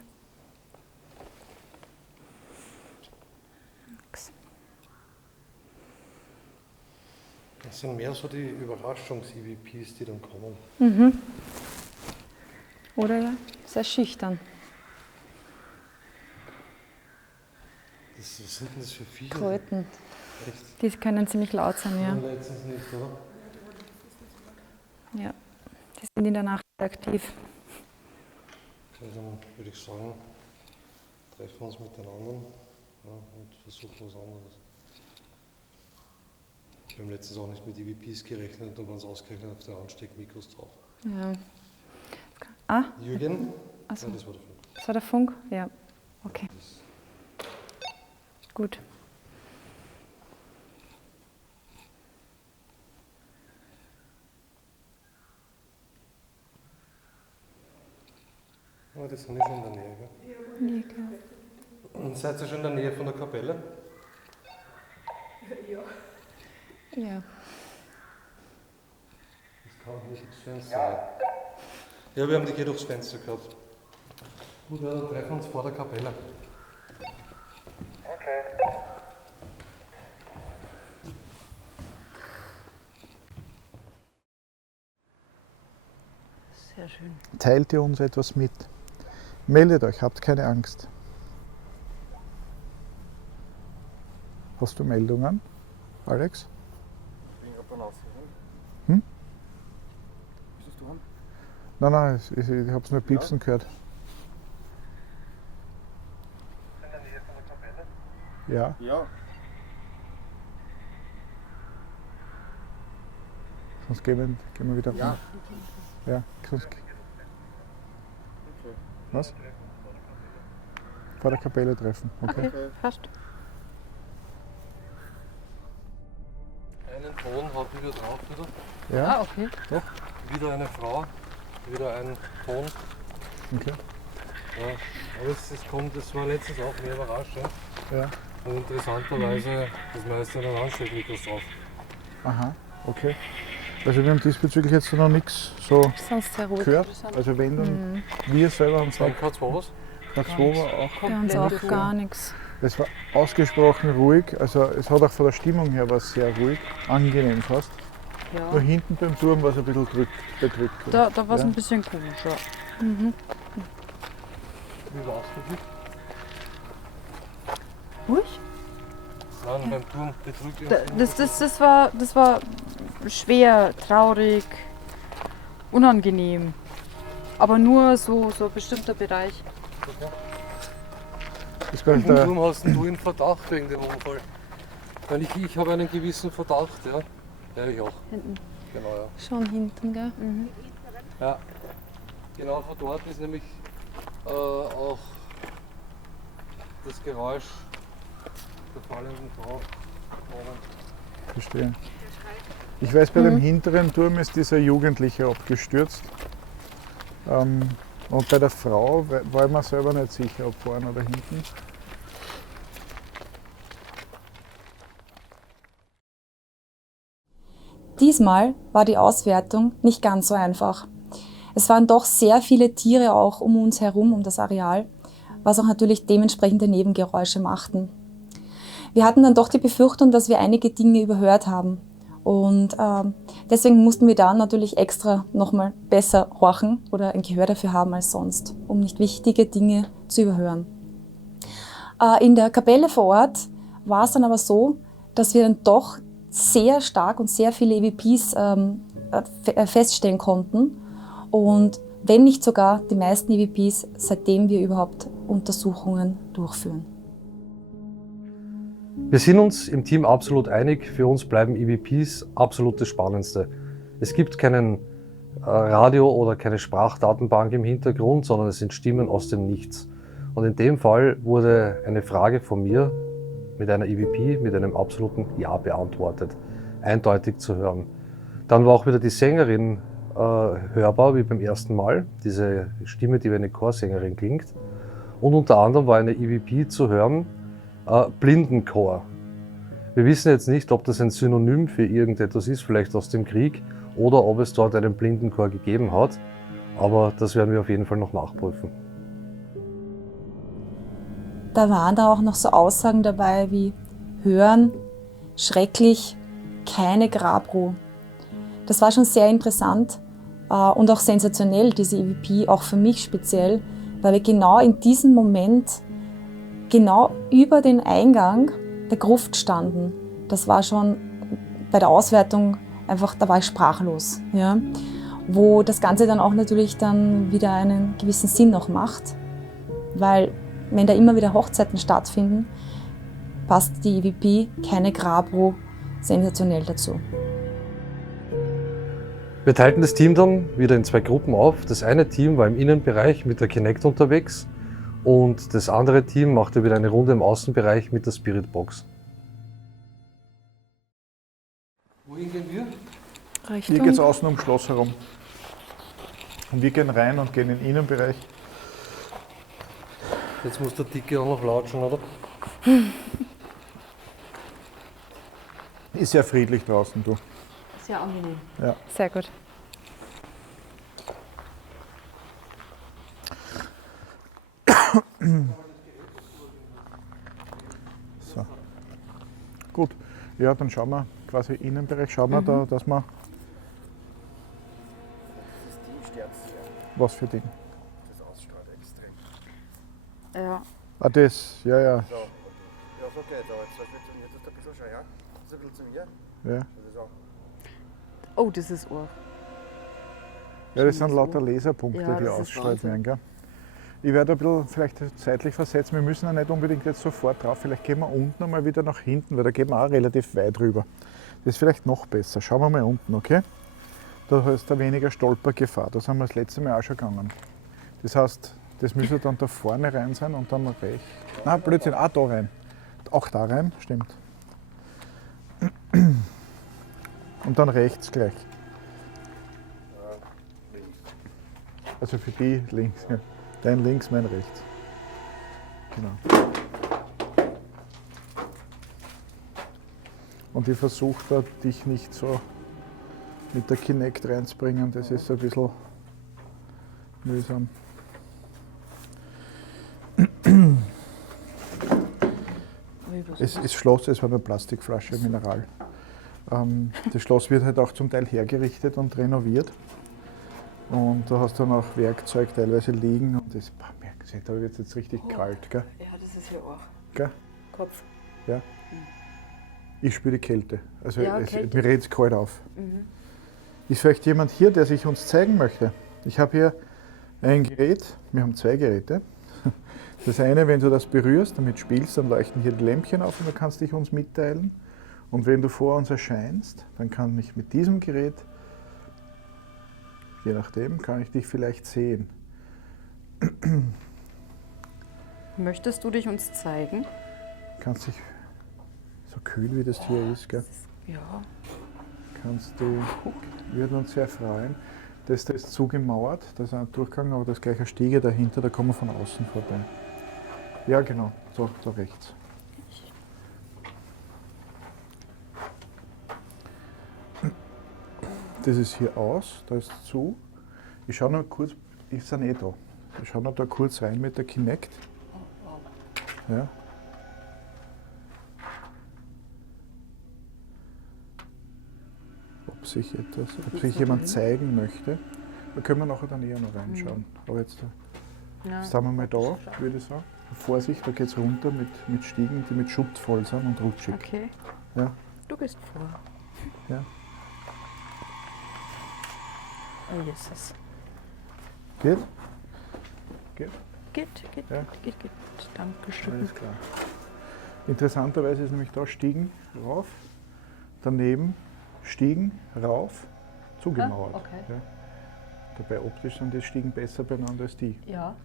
Das sind mehr so die Überraschungs-EVPs, die dann kommen. Mhm. Oder ja, sehr schüchtern. Was sind denn das für Viecher? Kröten. Echt? Die können ziemlich laut sein, ja. Letztens nicht, oder? Ja, die sind in der Nacht aktiv. Okay, dann würde ich sagen, treffen wir uns mit den anderen, ja, und versuchen was anderes. Wir haben letztens auch nicht mit EVPs gerechnet, da waren es ausgerechnet auf der Ansteckmikros drauf. Ja. Ah, Jürgen? also, Ja, das war der Funk. das war der Funk? Ja, okay. Gut. Ja, die sind nicht schon in der Nähe, gell? Nee, klar. Und seid ihr schon in der Nähe von der Kapelle? Ja. Das kann hier durchs Fenster sein. Ja, wir haben die hier durchs Fenster gehabt. Gut, ja, dann treffen wir uns vor der Kapelle. Sehr schön. Teilt ihr uns etwas mit. Meldet euch, habt keine Angst. Hast du Meldungen, Alex? Ich bin gerade raus. Hm? Bist du dran? Nein, ich habe es nur piepsen gehört. In der Nähe von der Kapelle? Ja. Ja. Sonst gehen wir wieder. Ja. Ja, sonst. Okay. Was? Vor der Kapelle treffen. Okay. Okay, passt. Einen Ton hat wieder drauf, wieder. Ja? Ah, okay. Wieder eine Frau, wieder ein Ton. Okay. Ja, aber es war letztens auch mehr überraschend. Ja. Und interessanterweise das meiste an den Ansteckmikros drauf. Aha, okay. Also wir haben diesbezüglich jetzt noch nichts so Sonst sehr ruhig. gehört. Also wenn dann wir selber haben gesagt, K2 was? K2 war auch. Bei uns auch gar nichts. Es war ausgesprochen ruhig, also es hat auch von der Stimmung her was sehr ruhig, angenehm fast. Nur Ja. hinten beim Turm war es ein bisschen bedrückt. Da war es Ja. ein bisschen komisch, ja. Wie warst du dich? Ruhig? Nein, beim Turm bedrückt Das war schwer, traurig, unangenehm. Aber nur so ein bestimmter Bereich. Das war Im der, Turm hast du in Verdacht wegen dem Unfall. Weil ich habe einen gewissen Verdacht, ja. Ja, ich auch. Hinten. Genau, ja. Schon hinten, gell? Ja. Genau von dort ist nämlich auch das Geräusch der fallenden Frau. Verstehe. Ich weiß, bei dem hinteren Turm ist dieser Jugendliche abgestürzt. Und bei der Frau war ich mir selber nicht sicher, ob vorne oder hinten. Diesmal war die Auswertung nicht ganz so einfach. Es waren doch sehr viele Tiere auch um uns herum, um das Areal, was auch natürlich dementsprechende Nebengeräusche machten. Wir hatten dann doch die Befürchtung, dass wir einige Dinge überhört haben. Und deswegen mussten wir da natürlich extra nochmal besser horchen oder ein Gehör dafür haben als sonst, um nicht wichtige Dinge zu überhören. In der Kapelle vor Ort war es dann aber so, dass wir dann doch sehr stark und sehr viele EVPs feststellen konnten. Und wenn nicht sogar die meisten EVPs, seitdem wir überhaupt Untersuchungen durchführen. Wir sind uns im Team absolut einig, für uns bleiben EVPs absolut das Spannendste. Es gibt keinen Radio- oder keine Sprachdatenbank im Hintergrund, sondern es sind Stimmen aus dem Nichts. Und in dem Fall wurde eine Frage von mir mit einer EVP mit einem absoluten Ja beantwortet, eindeutig zu hören. Dann war auch wieder die Sängerin hörbar wie beim ersten Mal, diese Stimme, die wie eine Chorsängerin klingt. Und unter anderem war eine EVP zu hören, Blindenchor. Wir wissen jetzt nicht, ob das ein Synonym für irgendetwas ist, vielleicht aus dem Krieg, oder ob es dort einen Blindenchor gegeben hat, aber das werden wir auf jeden Fall noch nachprüfen. Da waren da auch noch so Aussagen dabei wie hören, schrecklich, keine Grabruhe. Das war schon sehr interessant und auch sensationell, diese EVP, auch für mich speziell, weil wir genau in diesem Moment genau über den Eingang der Gruft standen. Das war schon bei der Auswertung einfach, da war ich sprachlos. Ja? Wo das Ganze dann auch natürlich dann wieder einen gewissen Sinn noch macht, weil wenn da immer wieder Hochzeiten stattfinden, passt die EVP, keine Grabruhe, sensationell dazu. Wir teilten das Team dann wieder in zwei Gruppen auf. Das eine Team war im Innenbereich mit der Kinect unterwegs und das andere Team machte wieder eine Runde im Außenbereich mit der Spiritbox. Wohin gehen wir? Hier geht es außen ums Schloss herum. Und wir gehen rein und gehen in den Innenbereich. Jetzt muss der Dicke auch noch latschen, oder? Ist sehr friedlich draußen, du. Sehr angenehm. Ja. Sehr gut. So. Gut. Ja, dann schauen wir quasi Innenbereich, schauen wir da, dass wir. Das ist die stärkste. Was für Ding? Das ausstrahlt extrem. Ja. Ah, das, ja, ja. So. Ja, so geht's. Aber jetzt wird das ein bisschen schon, ja? Das ist ein bisschen zu mir. Ja, Das ist auch. Oh, das ist Ohr. ja das sind lauter Laserpunkte, Ja, die das ist ausgestrahlt Wahnsinn. werden. Gell? Ich werde ein bisschen vielleicht zeitlich versetzen. Wir müssen ja nicht unbedingt jetzt sofort drauf. Vielleicht gehen wir unten einmal wieder nach hinten, weil da geht man auch relativ weit rüber. Das ist vielleicht noch besser. Schauen wir mal unten, okay? Da ist da weniger Stolpergefahr. Da sind wir das letzte Mal auch schon gegangen. Das heißt, das müsste dann da vorne rein sein und dann rechts. Nein, Blödsinn, auch da rein. Auch da rein, stimmt. Und dann rechts gleich. Also für die links. Ja. Dein links, mein rechts. Genau. Und ich versuche da dich nicht so mit der Kinect reinzubringen, das ist so ein bisschen mühsam. Das Schloss, es war eine Plastikflasche, Mineral. Das Schloss wird halt auch zum Teil hergerichtet und renoviert. Und da hast du dann auch Werkzeug teilweise liegen und das, da wird es jetzt richtig kalt, gell? Ja, das ist ja auch. Gell? Kopf. Ja. Ich spüre die Kälte. Also Ja, Kälte. mir redet es kalt auf. Ist vielleicht jemand hier, der sich uns zeigen möchte? Ich habe hier ein Gerät, wir haben zwei Geräte. Das eine, wenn du das berührst, damit spielst, dann leuchten hier die Lämpchen auf und du kannst dich uns mitteilen. Und wenn du vor uns erscheinst, dann kann ich mit diesem Gerät, je nachdem, kann ich dich vielleicht sehen. Möchtest du dich uns zeigen? Kannst dich So kühl wie das hier ist, gell? Ja. Kannst du, würden uns sehr freuen. Das da ist zugemauert, da ist ein Durchgang, aber da ist gleich eine Stiege dahinter, da kommen wir von außen vorbei. Ja, genau, so, da rechts. Das ist hier aus, da ist zu. Ich schaue noch kurz, ich bin eh da. Ich schaue noch da kurz rein mit der Kinect. Ja. Ob sich jemand zeigen möchte. Da können wir nachher dann eher noch reinschauen. Aber jetzt sind wir mal da, würde ich sagen. Vorsicht, da geht es runter mit Stiegen, die mit Schutt voll sind und rutschig. Okay. Ja. Du gehst vor. Ja. Oh, Jesus. Geht? Geht? Geht. Ja. Geht. Dankeschön. Alles klar. Interessanterweise ist nämlich da Stiegen rauf, daneben Stiegen rauf, zugemauert. Okay. Ja. Dabei optisch sind die Stiegen besser beieinander als die. Ja.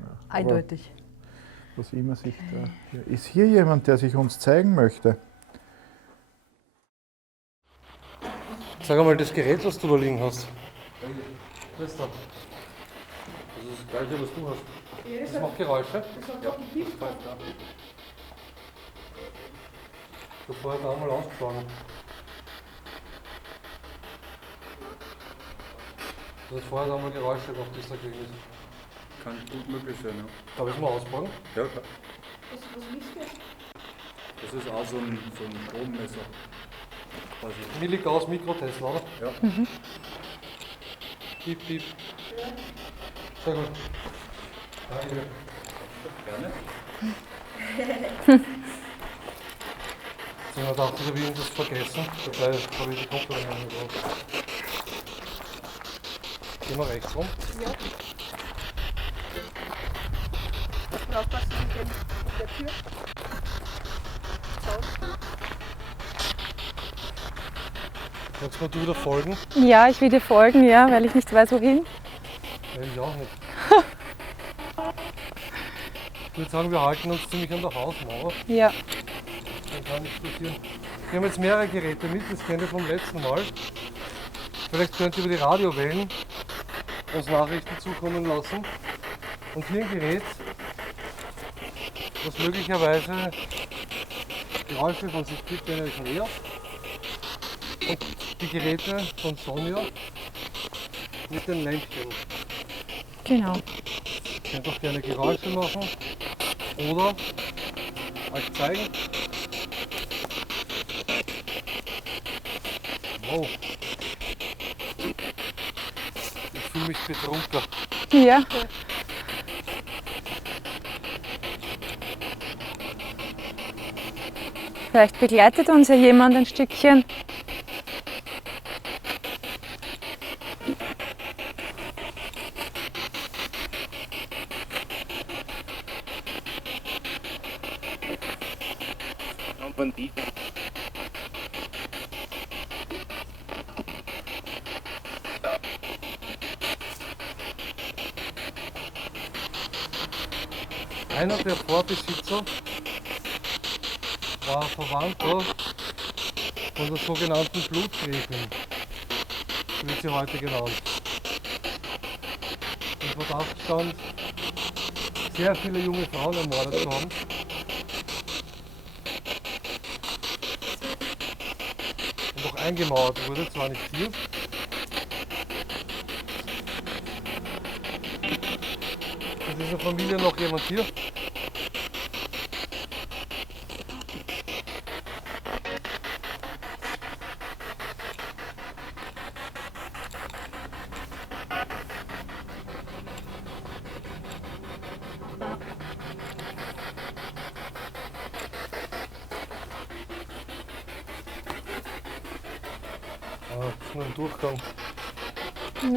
Aber Eindeutig. was immer sich da. Ja. Ist hier jemand, der sich uns zeigen möchte? Sag einmal, das Gerät, was du da liegen hast. Was ist da? Das ist das gleiche, was du hast. Das macht Geräusche. Ja, das fällt da. Ich habe vorher da einmal ausgeschlagen. Du hast vorher da einmal Geräusche gemacht, das dagegen ist. Kann gut möglich sein, ja. Darf ich es mal ausprobieren? Ja, klar. Das ist auch so ein Strommesser. Quasi. Milligas Mikrotesla, oder? Ja. Piep, piep. Sehr gut. Danke. Gerne. Ich habe gedacht, ich habe irgendwas vergessen. Dabei habe ich die Kopfhörer nicht drauf. Gehen wir rechts rum. Ja. Aufpassen mit der Tür. Magst du mir wieder folgen? Ja, ich will dir folgen, ja, weil ich nicht weiß, wohin. Ich auch nicht. Ich würde sagen, wir halten uns ziemlich an der Hausmauer. Ja. Dann kann nichts passieren. Wir haben jetzt mehrere Geräte mit, das kennt ihr vom letzten Mal. Vielleicht könnt ihr über die Radiowellen uns Nachrichten zukommen lassen. Und hier ein Gerät, das möglicherweise Geräusche von sich gibt, wenn ihr euch nähert. Und die Geräte von Sonja mit den Lämpchen. Genau. Ihr könnt auch gerne Geräusche machen oder euch zeigen. Wow. Ich fühle mich betrunken. Ja. Vielleicht begleitet uns ja jemand ein Stückchen. Einer der Vorbesitzer war Verwandter von der sogenannten Blutgräfin, so wird sie heute genannt. Im Verdacht stand, sehr viele junge Frauen ermordet zu haben. Und auch eingemauert wurde, zwar nicht hier. Ist in dieser Familie noch jemand hier? Ah, das ist nur ein Durchgang.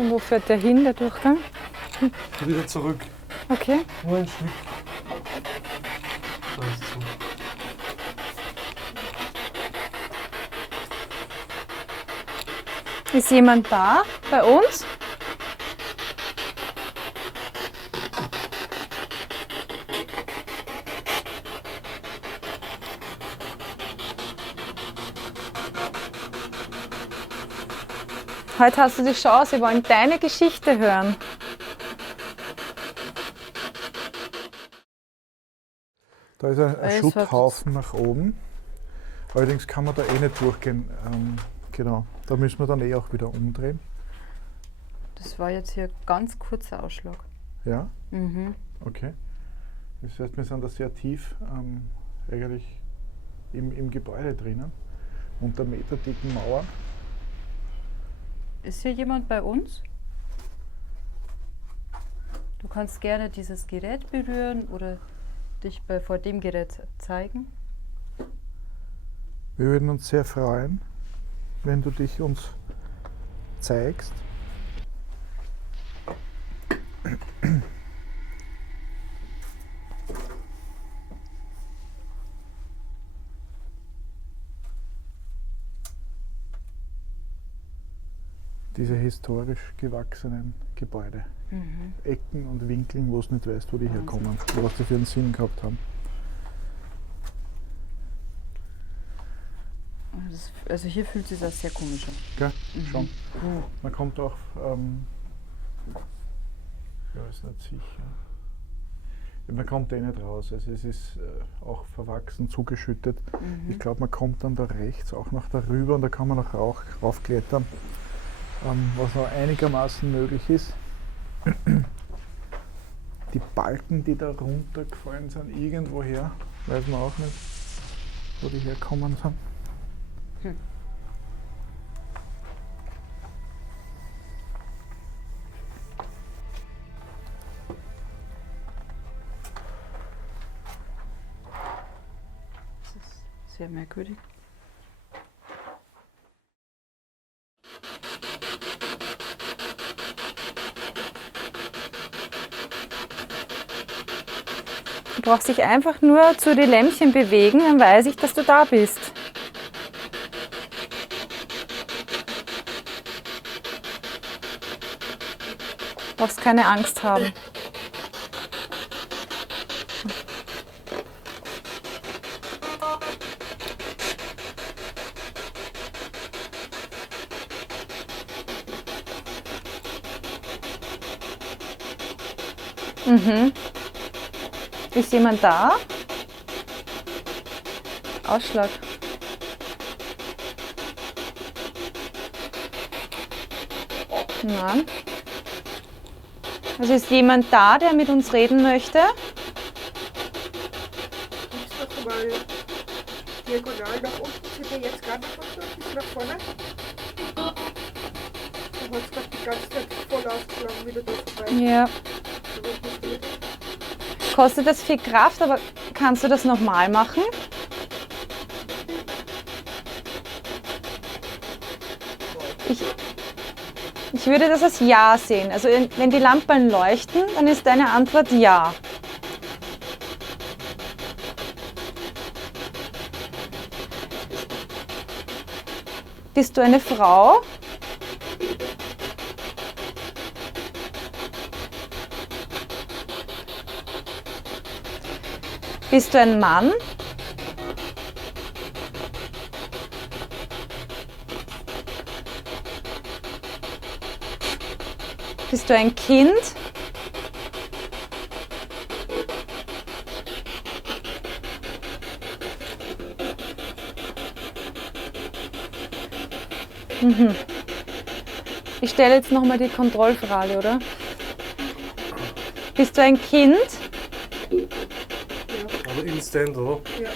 Wo führt der hin, der Durchgang? Wieder zurück. Okay. Nur ein Stück. Da ist zu. Ist jemand da bei uns? Heute hast du die Chance, wir wollen deine Geschichte hören. Da ist ein Schutthaufen nach oben. Allerdings kann man da eh nicht durchgehen. Genau, da müssen wir dann eh auch wieder umdrehen. Das war jetzt hier ein ganz kurzer Ausschlag. Ja? Mhm. Okay. Das heißt, wir sind da sehr tief eigentlich im Gebäude drinnen, unter meterdicken Mauern. Ist hier jemand bei uns? Du kannst gerne dieses Gerät berühren oder dich vor dem Gerät zeigen. Wir würden uns sehr freuen, wenn du dich uns zeigst. Diese historisch gewachsenen Gebäude. Ecken und Winkeln, wo du nicht weißt, wo die herkommen, was die für einen Sinn gehabt haben. Also hier fühlt sich das sehr komisch an. Gell? Schon. Man kommt auch, ja, ist nicht sicher. Man kommt eh nicht raus, also es ist auch verwachsen, zugeschüttet. Ich glaube, man kommt dann da rechts auch noch darüber und da kann man noch raufklettern, was noch einigermaßen möglich ist. Die Balken, die da runtergefallen sind, irgendwoher, weiß man auch nicht, wo die herkommen sind. Das ist sehr merkwürdig. Du brauchst dich einfach nur zu den Lämpchen bewegen, dann weiß ich, dass du da bist. Du brauchst keine Angst haben. Ist jemand da? Ausschlag. Nein. Also ist jemand da, der mit uns reden möchte? Gibt's doch mal diagonal nach unten, sind wir jetzt gar nicht bis nach vorne. Du hast gerade die ganze Zeit voll ausgeschlagen, wie du da vorbei. Ja. Kostet das viel Kraft, aber kannst du das nochmal machen? Ich würde das als Ja sehen. Also wenn die Lampen leuchten, dann ist deine Antwort Ja. Bist du eine Frau? Bist du ein Mann? Bist du ein Kind? Ich stelle jetzt nochmal die Kontrollfrage, oder? Bist du ein Kind? Aber instant, oder? Ja.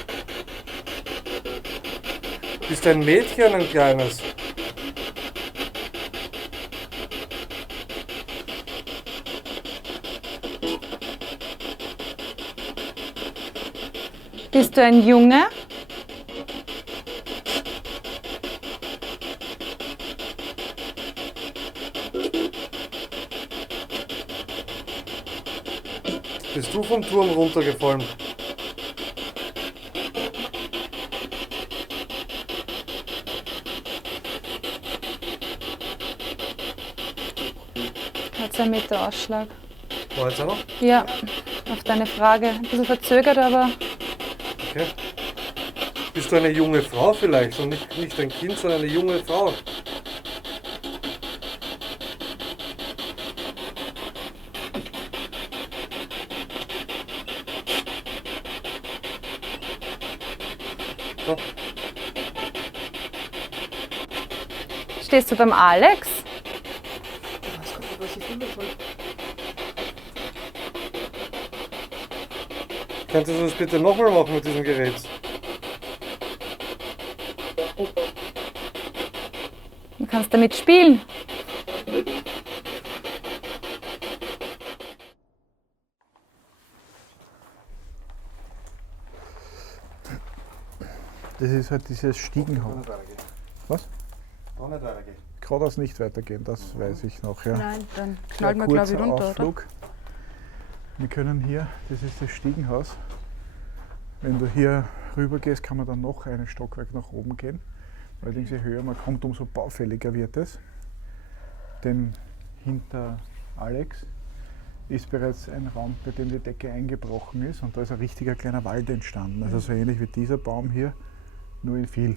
Bist du ein Mädchen, ein kleines? Bist du ein Junge? Bist du vom Turm runtergefallen? Hat 2 Meter Ausschlag. War jetzt auch noch? Ja, auf deine Frage. Ein bisschen verzögert, aber Okay. Bist du eine junge Frau vielleicht und nicht ein Kind, sondern eine junge Frau? So. Stehst du beim Alex? Ich weiß gar nicht, was ich filmen soll. Könntest du das bitte nochmal machen mit diesem Gerät? Du kannst damit spielen. Das ist halt dieses Stiegenhaus. Was? Da nicht weitergehen. Geradeaus nicht weitergehen, das weiß ich noch. Ja. Nein, dann Sehr knallen wir, glaube ich, kurzer runter, Ausflug. Wir können hier, das ist das Stiegenhaus. Wenn du hier rüber gehst, kann man dann noch einen Stockwerk nach oben gehen. Allerdings je höher man kommt, umso baufälliger wird es. Denn hinter Alex ist bereits ein Raum, bei dem die Decke eingebrochen ist und da ist ein richtiger kleiner Wald entstanden. Also so ähnlich wie dieser Baum hier, nur in viel.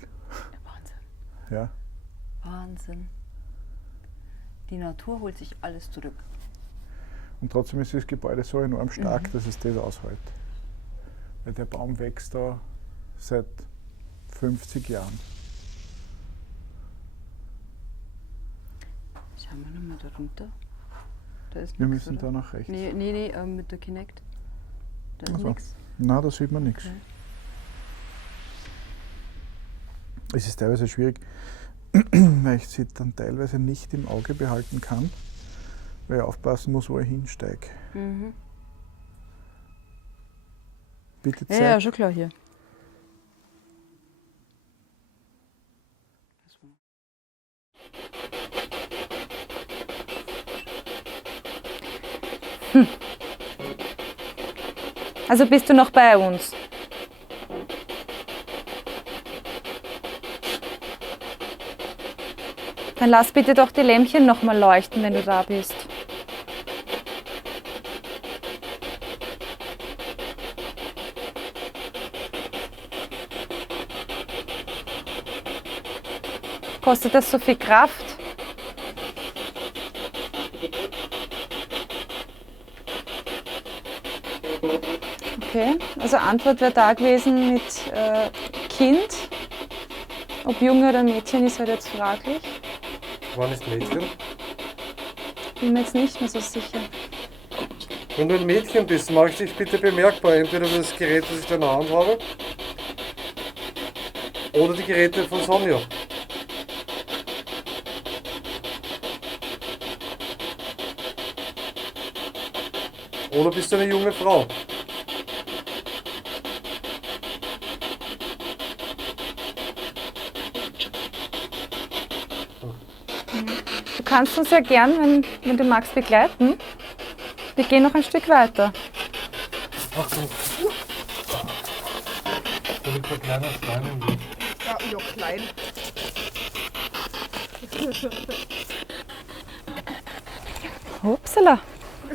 Wahnsinn. Ja. Wahnsinn. Die Natur holt sich alles zurück. Und trotzdem ist das Gebäude so enorm stark, dass es das aushält. Weil der Baum wächst da seit 50 Jahren. Schauen wir nochmal da runter. Da ist Wir nix, müssen oder? da nach rechts. Nee, mit der Kinect. Da ist Ach so. nichts. Na, da sieht man nichts. Okay. Es ist teilweise schwierig, weil ich sie dann teilweise nicht im Auge behalten kann, weil ich aufpassen muss, wo ich hinsteige. Mhm. Bitte Ja, zeig. ja, schon klar hier. Also bist du noch bei uns? Dann lass bitte doch die Lämpchen noch mal leuchten, wenn du da bist. Kostet das so viel Kraft? Okay, also Antwort wäre da gewesen mit Kind. Ob Junge oder Mädchen ist halt jetzt fraglich. War nicht Mädchen? Bin mir jetzt nicht mehr so sicher. Wenn du ein Mädchen bist, mach dich bitte bemerkbar. Entweder über das Gerät, das ich da in der Hand habe, oder die Geräte von Sonja. Oder bist du eine junge Frau? Du kannst uns ja gern, wenn du magst, begleiten. Wir gehen noch ein Stück weiter. Achtung. Da liegt ein kleiner Stein im Weg. Ja, klein. Upsala.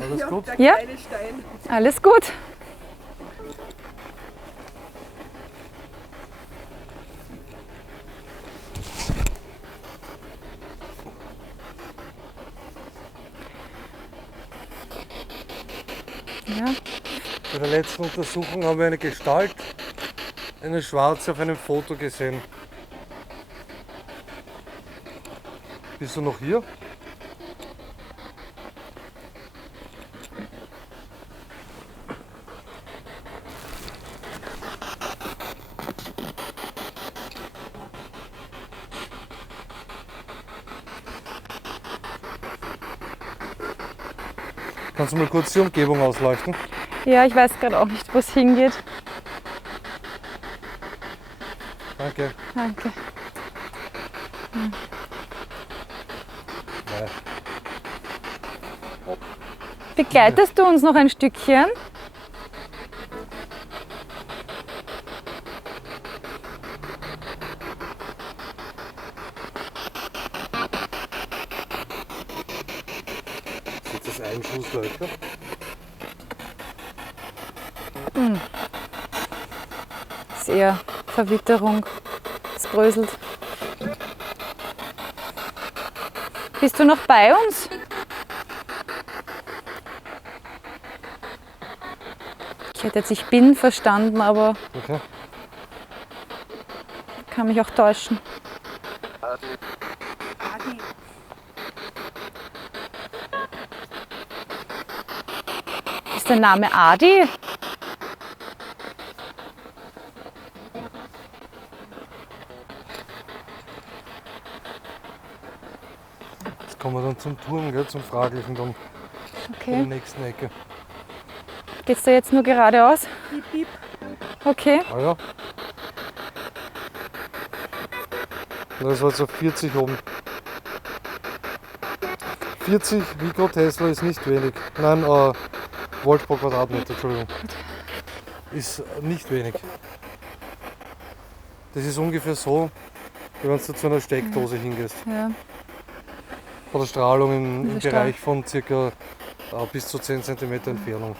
Alles gut? Der Ja. kleine Stein. Alles gut. Ja, Bei der letzten Untersuchung haben wir eine Gestalt, eine schwarze, auf einem Foto gesehen. Bist du noch hier? Kannst du mal kurz die Umgebung ausleuchten? ja, ich weiß gerade auch nicht, wo es hingeht. Danke. Danke. Ja. Begleitest du uns noch ein Stückchen? Ist das ein Schussleuchter? Das ist eher Verwitterung. Es bröselt. Bist du noch bei uns? Ich hätte jetzt ich bin verstanden, aber Okay. kann mich auch täuschen. Adi. Ist der Name Adi? Jetzt kommen wir dann zum Turm, gell, zum Fraglichen dann bei der Okay. nächsten Ecke. Geht's da jetzt nur geradeaus? Piep, piep. Okay. Ah ja. Das war jetzt auf 40 oben. 40 Mikrotesla ist nicht wenig. Nein, Volt pro Quadratmeter, Entschuldigung. Ist nicht wenig. Das ist ungefähr so, wie wenn du zu einer Steckdose hingehst. Ja. Von der Strahlung im Diese Bereich von ca. Bis zu 10 cm Entfernung.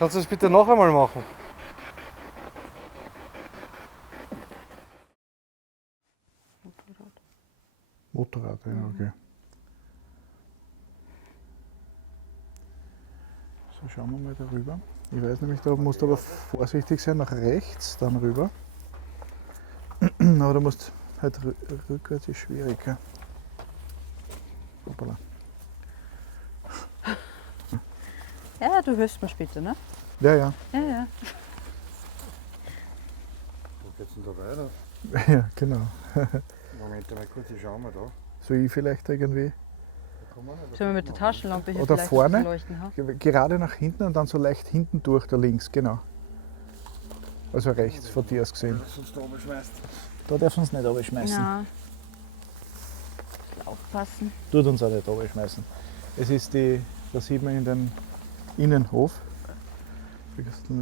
Kannst du das bitte noch einmal machen? Motorrad, ja, okay. So, schauen wir mal darüber. Ich weiß nämlich, da musst du aber vorsichtig sein, nach rechts dann rüber. Aber du musst halt rückwärts, ist schwierig. Gell? Hoppala. Ja, du hörst mich später, ne? Ja, ja. Ja, ja. Wo geht's denn da weiter? Ja, genau. Moment mal kurz, ich schau mal da. Soll ich vielleicht irgendwie Sollen wir mit der Taschenlampe hier oder vielleicht vorne, leuchten? Ha? gerade nach hinten und dann so leicht hinten durch, da links, genau. Also rechts von dir aus gesehen. Sonst da oben schmeißt. Da darfst du uns nicht runterschmeißen. Ja. Aufpassen. Tut uns auch nicht runterschmeißen. Es ist die, da sieht man in den Innenhof.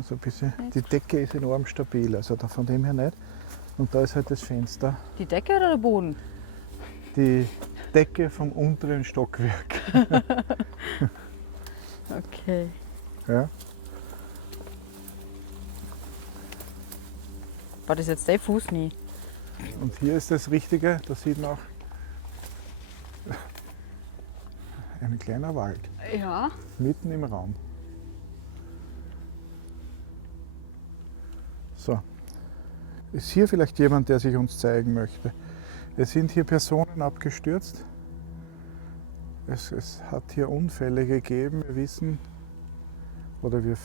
So ein bisschen, die Decke ist enorm stabil, also da von dem her nicht. Und da ist halt das Fenster, Die Decke oder der Boden? die Decke vom unteren Stockwerk. Okay. Ja. War das jetzt der Fuß nie? Und hier ist das Richtige, da sieht man auch ein kleiner Wald, Ja. mitten im Raum. So, ist hier vielleicht jemand, der sich uns zeigen möchte? Es sind hier Personen abgestürzt. Es hat hier Unfälle gegeben. Wir wissen oder wir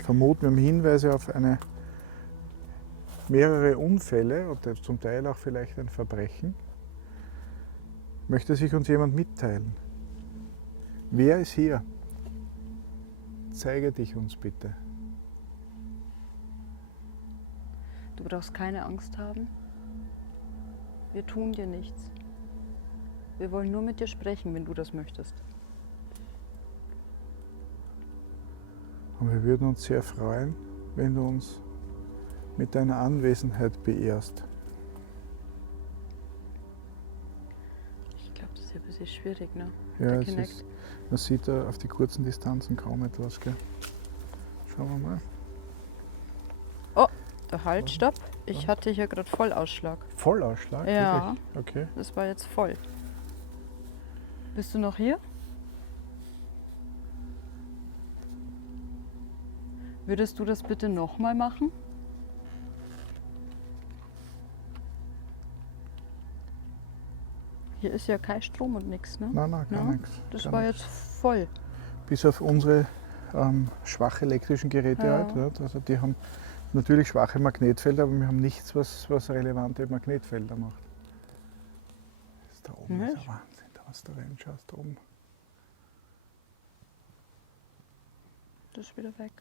vermuten, wir haben Hinweise auf mehrere Unfälle oder zum Teil auch vielleicht ein Verbrechen. Möchte sich uns jemand mitteilen? Wer ist hier? Zeige dich uns bitte. Du brauchst keine Angst haben. Wir tun dir nichts. Wir wollen nur mit dir sprechen, wenn du das möchtest. Und wir würden uns sehr freuen, wenn du uns mit deiner Anwesenheit beehrst. Ich glaube, das ist ja ein bisschen schwierig, ne? Ja, Der es Kinect. ist, man sieht da auf die kurzen Distanzen kaum etwas. Gell? Schauen wir mal. Der Halt, stopp. Ich hatte hier gerade Vollausschlag. Vollausschlag? Ja. Wirklich? Okay. Das war jetzt voll. Bist du noch hier? Würdest du das bitte nochmal machen? Hier ist ja kein Strom und nichts, ne? Nein, gar Ja, nichts. Das gar war nichts. jetzt voll. Bis auf unsere schwach elektrischen Geräte Ja. halt. Nicht? Also die haben natürlich schwache Magnetfelder, aber wir haben nichts, was relevante Magnetfelder macht. Das ist da oben Ja. ist ein Wahnsinn, da was du reinschaust da oben. Das ist wieder weg.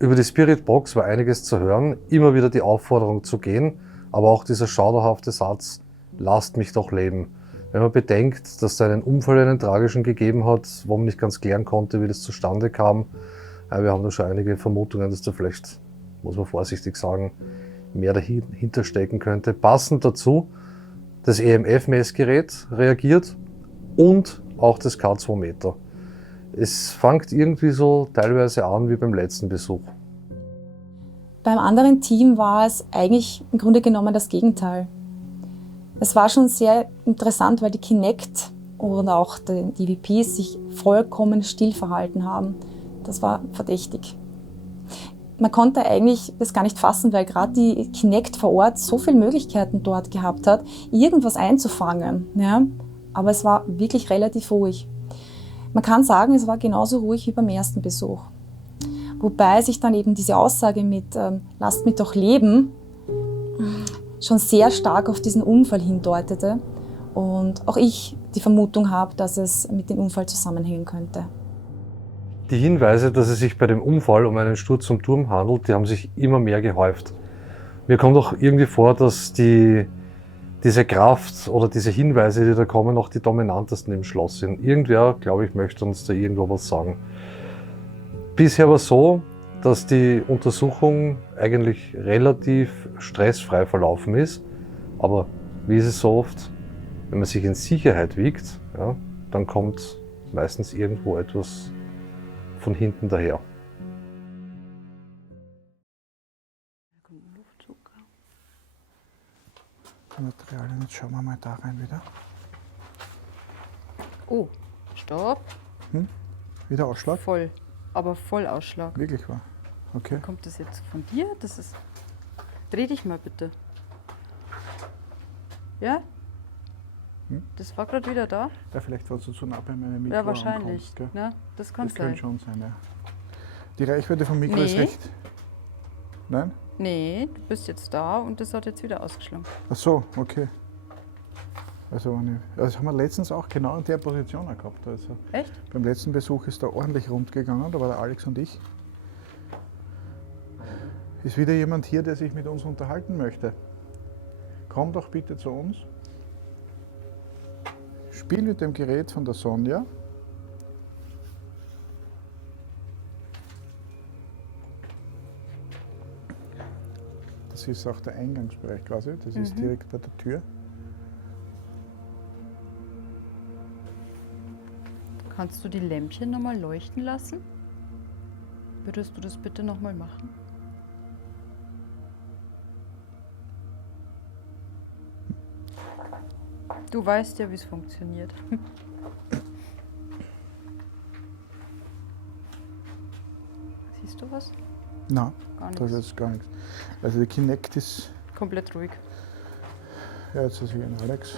Über die Spirit Box war einiges zu hören, immer wieder die Aufforderung zu gehen, aber auch dieser schauderhafte Satz, lasst mich doch leben. Wenn man bedenkt, dass es einen Unfall, einen tragischen gegeben hat, wo man nicht ganz klären konnte, wie das zustande kam, wir haben da schon einige Vermutungen, dass da vielleicht, muss man vorsichtig sagen, mehr dahinter stecken könnte. Passend dazu, das EMF-Messgerät reagiert und auch das K2-Meter. Es fängt irgendwie so teilweise an wie beim letzten Besuch. Beim anderen Team war es eigentlich im Grunde genommen das Gegenteil. Es war schon sehr interessant, weil die Kinect und auch die VPs sich vollkommen still verhalten haben. Das war verdächtig. man konnte eigentlich das gar nicht fassen, weil gerade die Kinect vor Ort so viele Möglichkeiten dort gehabt hat, irgendwas einzufangen. Ja? Aber es war wirklich relativ ruhig. Man kann sagen, es war genauso ruhig wie beim ersten Besuch. Wobei sich dann eben diese Aussage mit lasst mich doch leben schon sehr stark auf diesen Unfall hindeutete und auch ich die Vermutung habe, dass es mit dem Unfall zusammenhängen könnte. Die Hinweise, dass es sich bei dem Unfall um einen Sturz zum Turm handelt, die haben sich immer mehr gehäuft. Mir kommt auch irgendwie vor, dass diese Kraft oder diese Hinweise, die da kommen, auch die dominantesten im Schloss sind. Irgendwer, glaube ich, möchte uns da irgendwo was sagen. Bisher war es so, dass die Untersuchung eigentlich relativ stressfrei verlaufen ist. Aber wie ist es so oft, wenn man sich in Sicherheit wiegt, ja, dann kommt meistens irgendwo etwas von hinten daher. Materialien, jetzt schauen wir mal da rein wieder. Oh, stopp. Wieder Ausschlag? Voll. Aber voll Ausschlag. Wirklich wahr? Okay. Kommt das jetzt von dir? Das ist. Dreh dich mal bitte. Ja? Das war gerade wieder da? Ja, vielleicht war es zu nah bei meinem Mikro. Ja, wahrscheinlich. ankommt, gell? Ja, das kann Das sein. könnte schon sein, ja. Die Reichweite vom Mikro ist Nee. recht. Nein? Nee, du bist jetzt da und das hat jetzt wieder ausgeschlagen. Ach so, okay. Also, das haben wir letztens auch genau in der Position gehabt. Also Echt? beim letzten Besuch ist da ordentlich rund gegangen, da war der Alex und ich. Ist wieder jemand hier, der sich mit uns unterhalten möchte? Komm doch bitte zu uns. Spiel mit dem Gerät von der Sonja. Das ist auch der Eingangsbereich quasi, das ist direkt bei der Tür. Kannst du die Lämpchen nochmal leuchten lassen? Würdest du das bitte nochmal machen? Du weißt ja, wie es funktioniert. Siehst du was? Nein, Gar da ist nichts. jetzt gar nichts. Also die Kinect ist, Komplett ruhig. ja, jetzt sehe ich ihn Alex.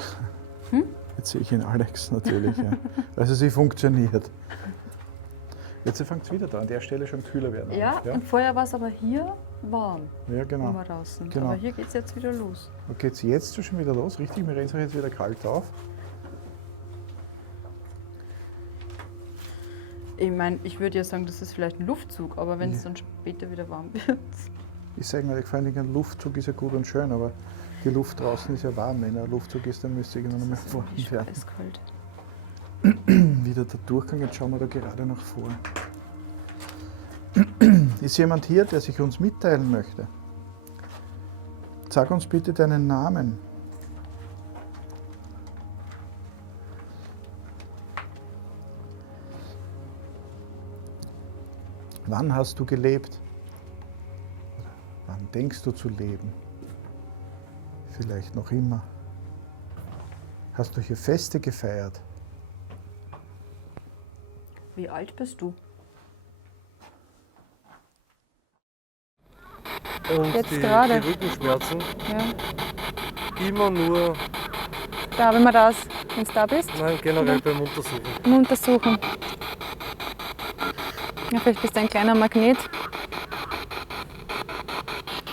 Jetzt sehe ich ihn Alex natürlich. Ja. Also sie funktioniert. Jetzt fängt es wieder da, an der Stelle schon kühler werden. Ja, Ja, und vorher war es aber hier warm. ja genau. Immer draußen. Genau. Aber hier geht es jetzt wieder los. Okay, geht es jetzt schon wieder los? Richtig, mir rennt es jetzt wieder kalt auf. Ich meine, ich würde ja sagen, das ist vielleicht ein Luftzug, aber wenn es dann später wieder warm wird. Ist eigentlich, vor allem ein Luftzug ist ja gut und schön, aber die Luft draußen ist ja warm. Wenn ein Luftzug ist, dann müsste ich noch mehr warm werden. Eiskalt. Wieder der Durchgang, jetzt schauen wir da gerade noch vor. Ist jemand hier, der sich uns mitteilen möchte? Sag uns bitte deinen Namen. Wann hast du gelebt? Oder wann denkst du zu leben? Vielleicht noch immer. Hast du hier Feste gefeiert? Wie alt bist du? Und Jetzt die gerade. Rückenschmerzen Ja. immer nur, Da, wenn man das, wenn du da bist, nein, generell beim Untersuchen. im Untersuchen. Ja, vielleicht bist du ein kleiner Magnet.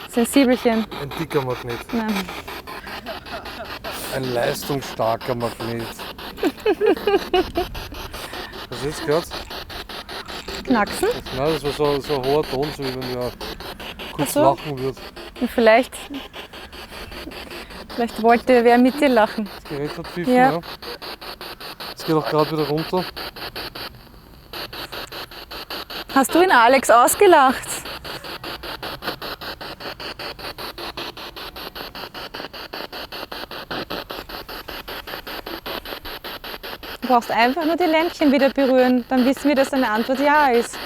Sensibelchen. Ein dicker Magnet, Nein. ein leistungsstarker Magnet. Hast du jetzt gehört? Knacksen. Nein, das war so ein hoher Ton, so wie wenn man kurz Ach so. lachen würde. Und vielleicht wollte wer mit dir lachen. Das Gerät hat pfiffen, Ja. ja. Es geht auch gerade wieder runter. Hast du ihn Alex ausgelacht? Du brauchst einfach nur die Lämpchen wieder berühren, dann wissen wir, dass deine Antwort ja ist.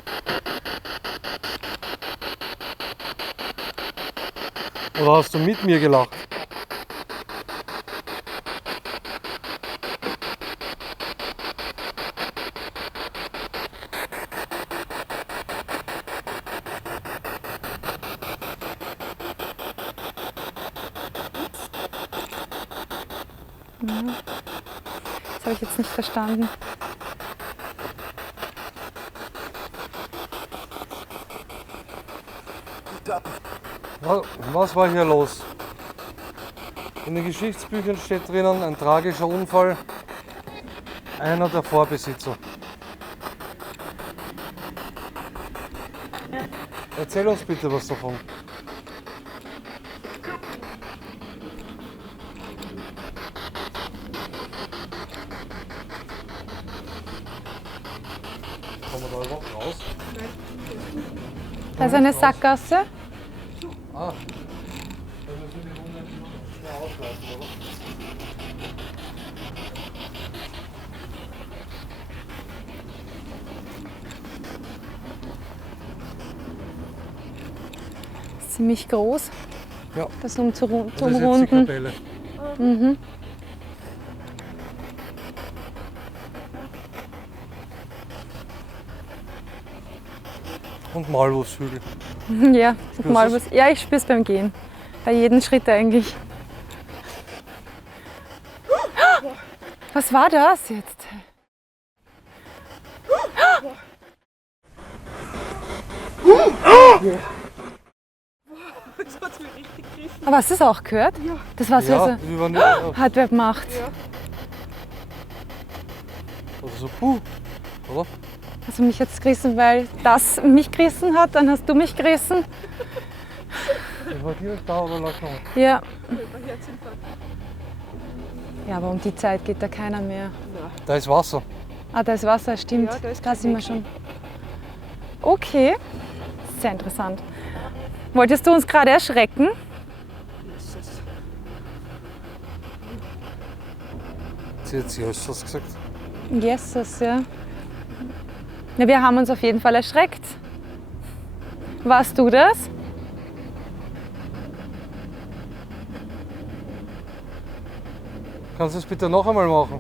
Oder hast du mit mir gelacht? Das habe ich jetzt nicht verstanden. Was war hier los? In den Geschichtsbüchern steht drinnen, ein tragischer Unfall, einer der Vorbesitzer. Erzähl uns bitte was davon. Kommen wir da überhaupt raus? Da ist eine Sackgasse. Ah, dann müssen wir die Hunde mal auslassen, oder? Ziemlich groß. Ja. Das umrunden. Das ist jetzt die Kapelle. Mhm. Und Maulwurfshügel. Ja, Spürst mal du's? was. Ja, ich spüre es beim Gehen. Bei jedem Schritt eigentlich. Was war das jetzt? Das hat mich richtig gerissen. Aber hast du es auch gehört? Ja. Das war so, Ja, wir waren ja, hat wer gemacht. Ja. also so puh, oder? Hast du mich jetzt gerissen, weil das mich gerissen hat, dann hast du mich gerissen. Ich war direkt da, aber lag noch. Ja. Bei Herzinfarkt. Ja, aber um die Zeit geht da keiner mehr. Da ist Wasser. Ah, da ist Wasser, stimmt. Ja, da ist da kein sind wir Weg. schon. Okay, sehr interessant. Wolltest du uns gerade erschrecken? Jesus. Sie hat Jesus gesagt. Jesus, ja. Ja, wir haben uns auf jeden Fall erschreckt. Warst du das? Kannst du es bitte noch einmal machen?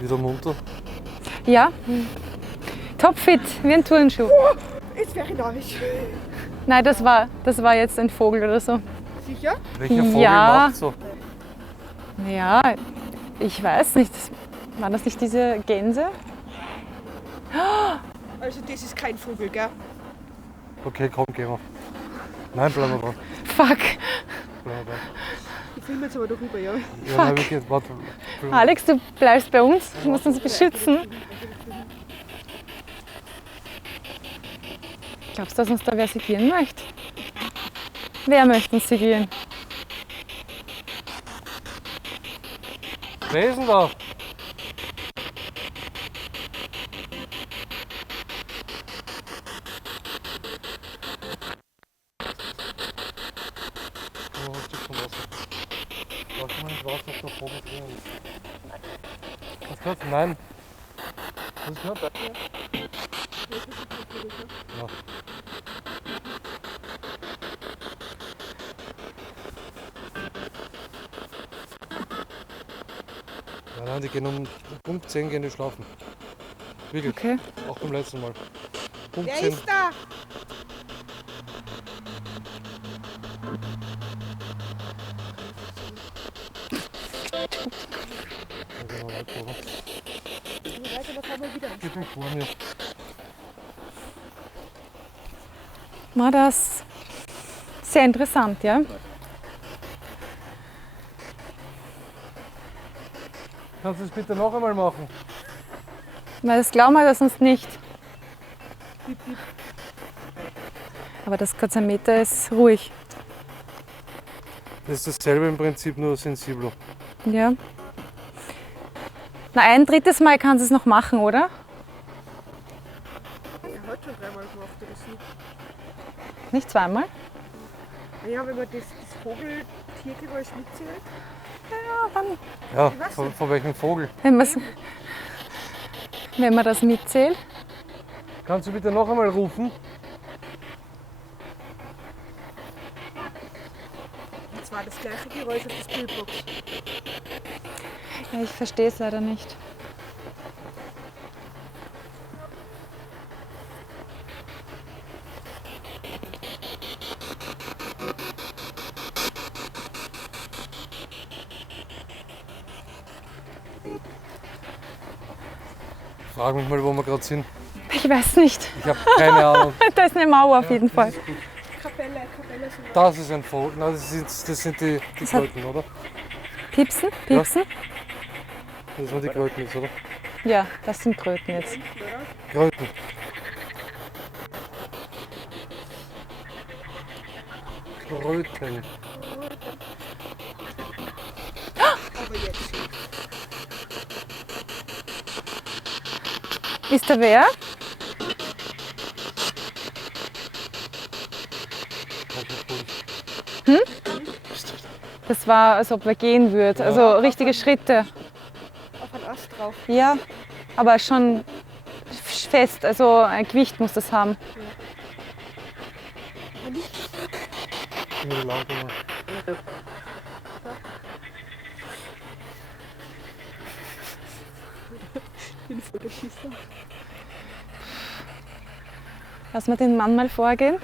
Wieder munter. Ja. Topfit, wie ein Turnschuh. Jetzt wäre ich narrisch. Nein, das war jetzt ein Vogel oder so. Sicher? Welcher Vogel Ja. macht so? Ja, ich weiß nicht. Waren das nicht diese Gänse? Also das ist kein Vogel, gell? Okay, komm, gehen wir. Nein, bleiben wir dran. Fuck. Bleiben wir dran. Ich filme jetzt aber darüber, ja. Ja, nein, wir gehen, warte. Alex, du bleibst bei uns. Du musst uns beschützen. Glaubst du, dass uns da wer segieren möchte? Wer möchte uns segieren? Wer ist denn da? Oh, ein Stück von Wasser. Warte mal, ich weiß, ob der Vogel drin ist. Hast du gehört? Nein. Hast du gehört? Ja. Ja, nein, die gehen um Punkt 10 gehen die schlafen. Wirklich, Okay. auch beim letzten Mal. Punkt Wer 10. ist da? Ja, genau, weiter, oder? Weiter, da kommen wir wieder. Geht noch vor mir. War das sehr interessant, ja? Kannst du es bitte noch einmal machen? Weil das glauben wir das sonst nicht. Aber das Gazometer ist ruhig. Das ist dasselbe im Prinzip, nur sensibler. Ja. Na, ein drittes Mal kannst du es noch machen, oder? Er hat schon dreimal gemacht, oder so. Nicht zweimal? Ja, wenn man das Vogeltiergeräusch mitzählt. Ja, dann, Ja, Ich weiß von welchem Vogel? wenn man das mitzählt. Kannst du bitte noch einmal rufen? Das war das gleiche Geräusch auf das Bildbox. Ja, ich verstehe es leider nicht. Frag mich mal, wo wir gerade sind. Ich weiß nicht. Ich habe keine Ahnung. Da ist eine Mauer auf jeden Fall. Kapelle sind Das ist ein Vogel. Nein, das sind die Kröten, oder? Piepsen? Piepsen? Das sind die Kröten jetzt, oder? Ja, das sind Kröten jetzt. Kröten. Kröten. Ist da wer? Das war, als ob wer gehen würde. Also richtige Schritte. auf einen Ast drauf. Ja, aber schon fest. Also ein Gewicht muss das haben. Gib mir die Lampe mal. Ich bin voll der Schisser. Lass mal den Mann mal vorgehen. Ja,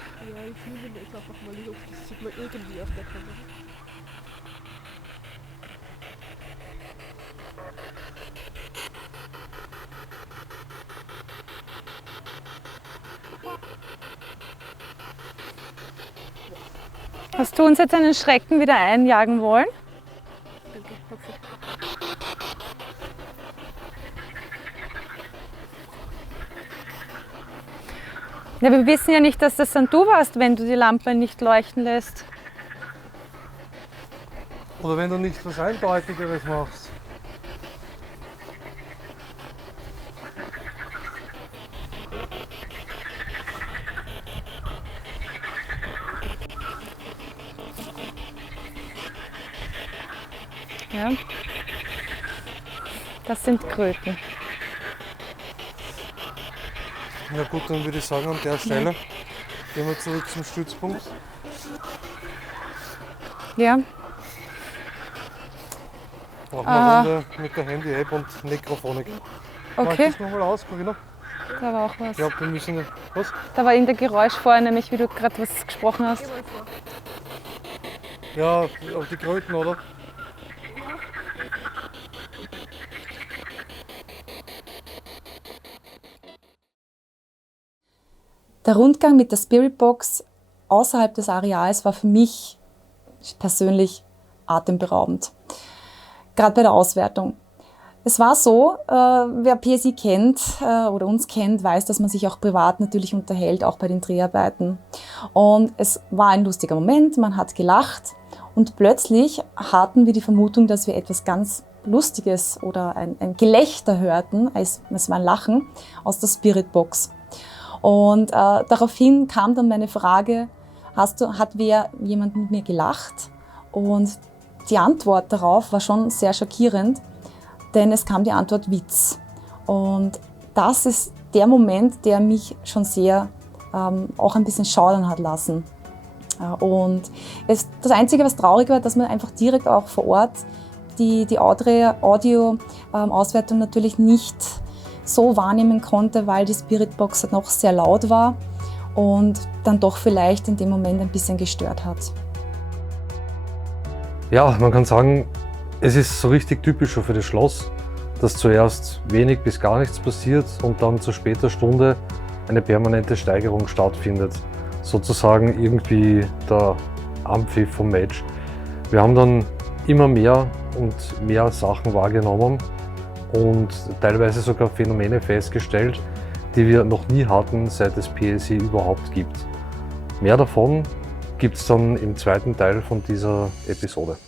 ich filme das einfach mal. Ich hoffe, das sieht man irgendwie auf der Kamera. Hast du uns jetzt einen Schrecken wieder einjagen wollen? Danke, hoffe. Ja, wir wissen ja nicht, dass das dann du warst, wenn du die Lampe nicht leuchten lässt. Oder wenn du nicht was Eindeutigeres machst. Ja. Das sind Kröten. Na gut, dann würde ich sagen, an der Stelle gehen wir zurück zum Stützpunkt. Ja. Machen wir eine Runde mit der Handy-App und Nekrophonik. Mach Okay, das nochmal aus, Corinna? da war auch was. Ich glaube, wir müssen. Was? Da war irgendein Geräusch vorher, nämlich wie du gerade was gesprochen hast. Ja, auf die Kröten, oder? Der Rundgang mit der Spiritbox außerhalb des Areals war für mich persönlich atemberaubend. Gerade bei der Auswertung. Es war so, wer PSI kennt oder uns kennt, weiß, dass man sich auch privat natürlich unterhält, auch bei den Dreharbeiten. Und es war ein lustiger Moment, man hat gelacht und plötzlich hatten wir die Vermutung, dass wir etwas ganz Lustiges oder ein Gelächter hörten, es war ein Lachen aus der Spiritbox. Und daraufhin kam dann meine Frage, hat jemand mit mir gelacht? Und die Antwort darauf war schon sehr schockierend, denn es kam die Antwort Witz. Und das ist der Moment, der mich schon sehr auch ein bisschen schaudern hat lassen. Und das Einzige, was traurig war, dass man einfach direkt auch vor Ort die Audio-Auswertung natürlich nicht so wahrnehmen konnte, weil die Spiritbox noch sehr laut war und dann doch vielleicht in dem Moment ein bisschen gestört hat. Ja, man kann sagen, es ist so richtig typisch schon für das Schloss, dass zuerst wenig bis gar nichts passiert und dann zu später Stunde eine permanente Steigerung stattfindet. Sozusagen irgendwie der Anpfiff vom Match. Wir haben dann immer mehr und mehr Sachen wahrgenommen und teilweise sogar Phänomene festgestellt, die wir noch nie hatten, seit es PSI überhaupt gibt. Mehr davon gibt es dann im zweiten Teil von dieser Episode.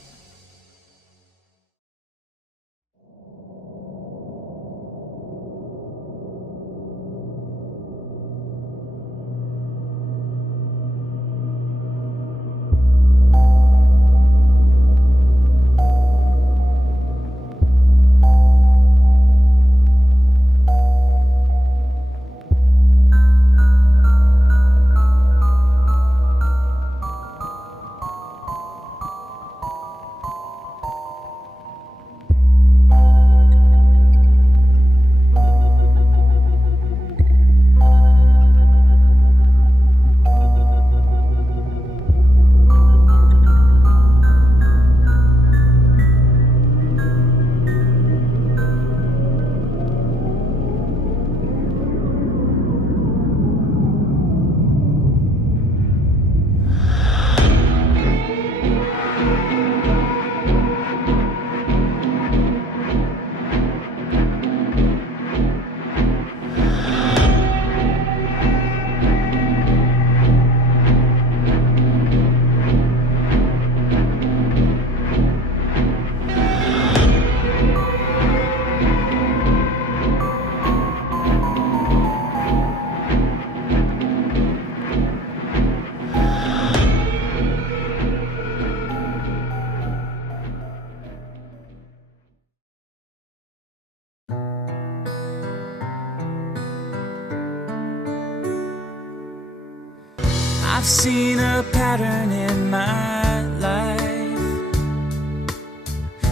I've seen a pattern in my life.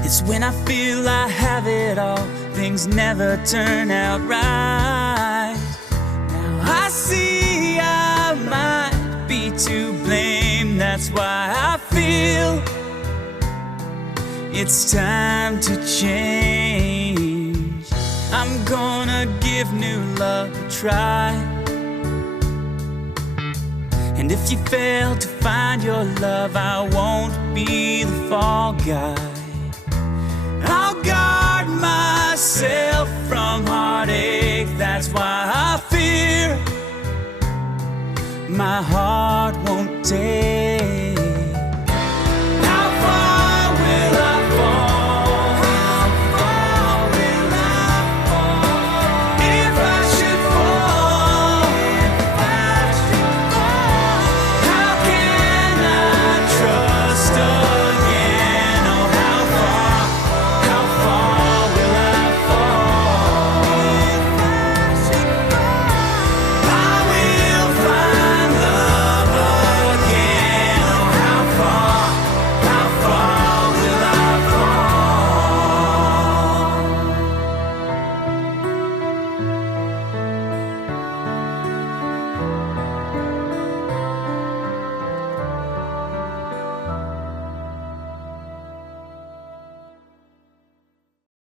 It's when I feel I have it all, things never turn out right. Now I see I might be to blame, that's why I feel it's time to change. I'm gonna give new love a try. And if you fail to find your love, I won't be the fall guy. I'll guard myself from heartache, that's why I fear my heart won't take.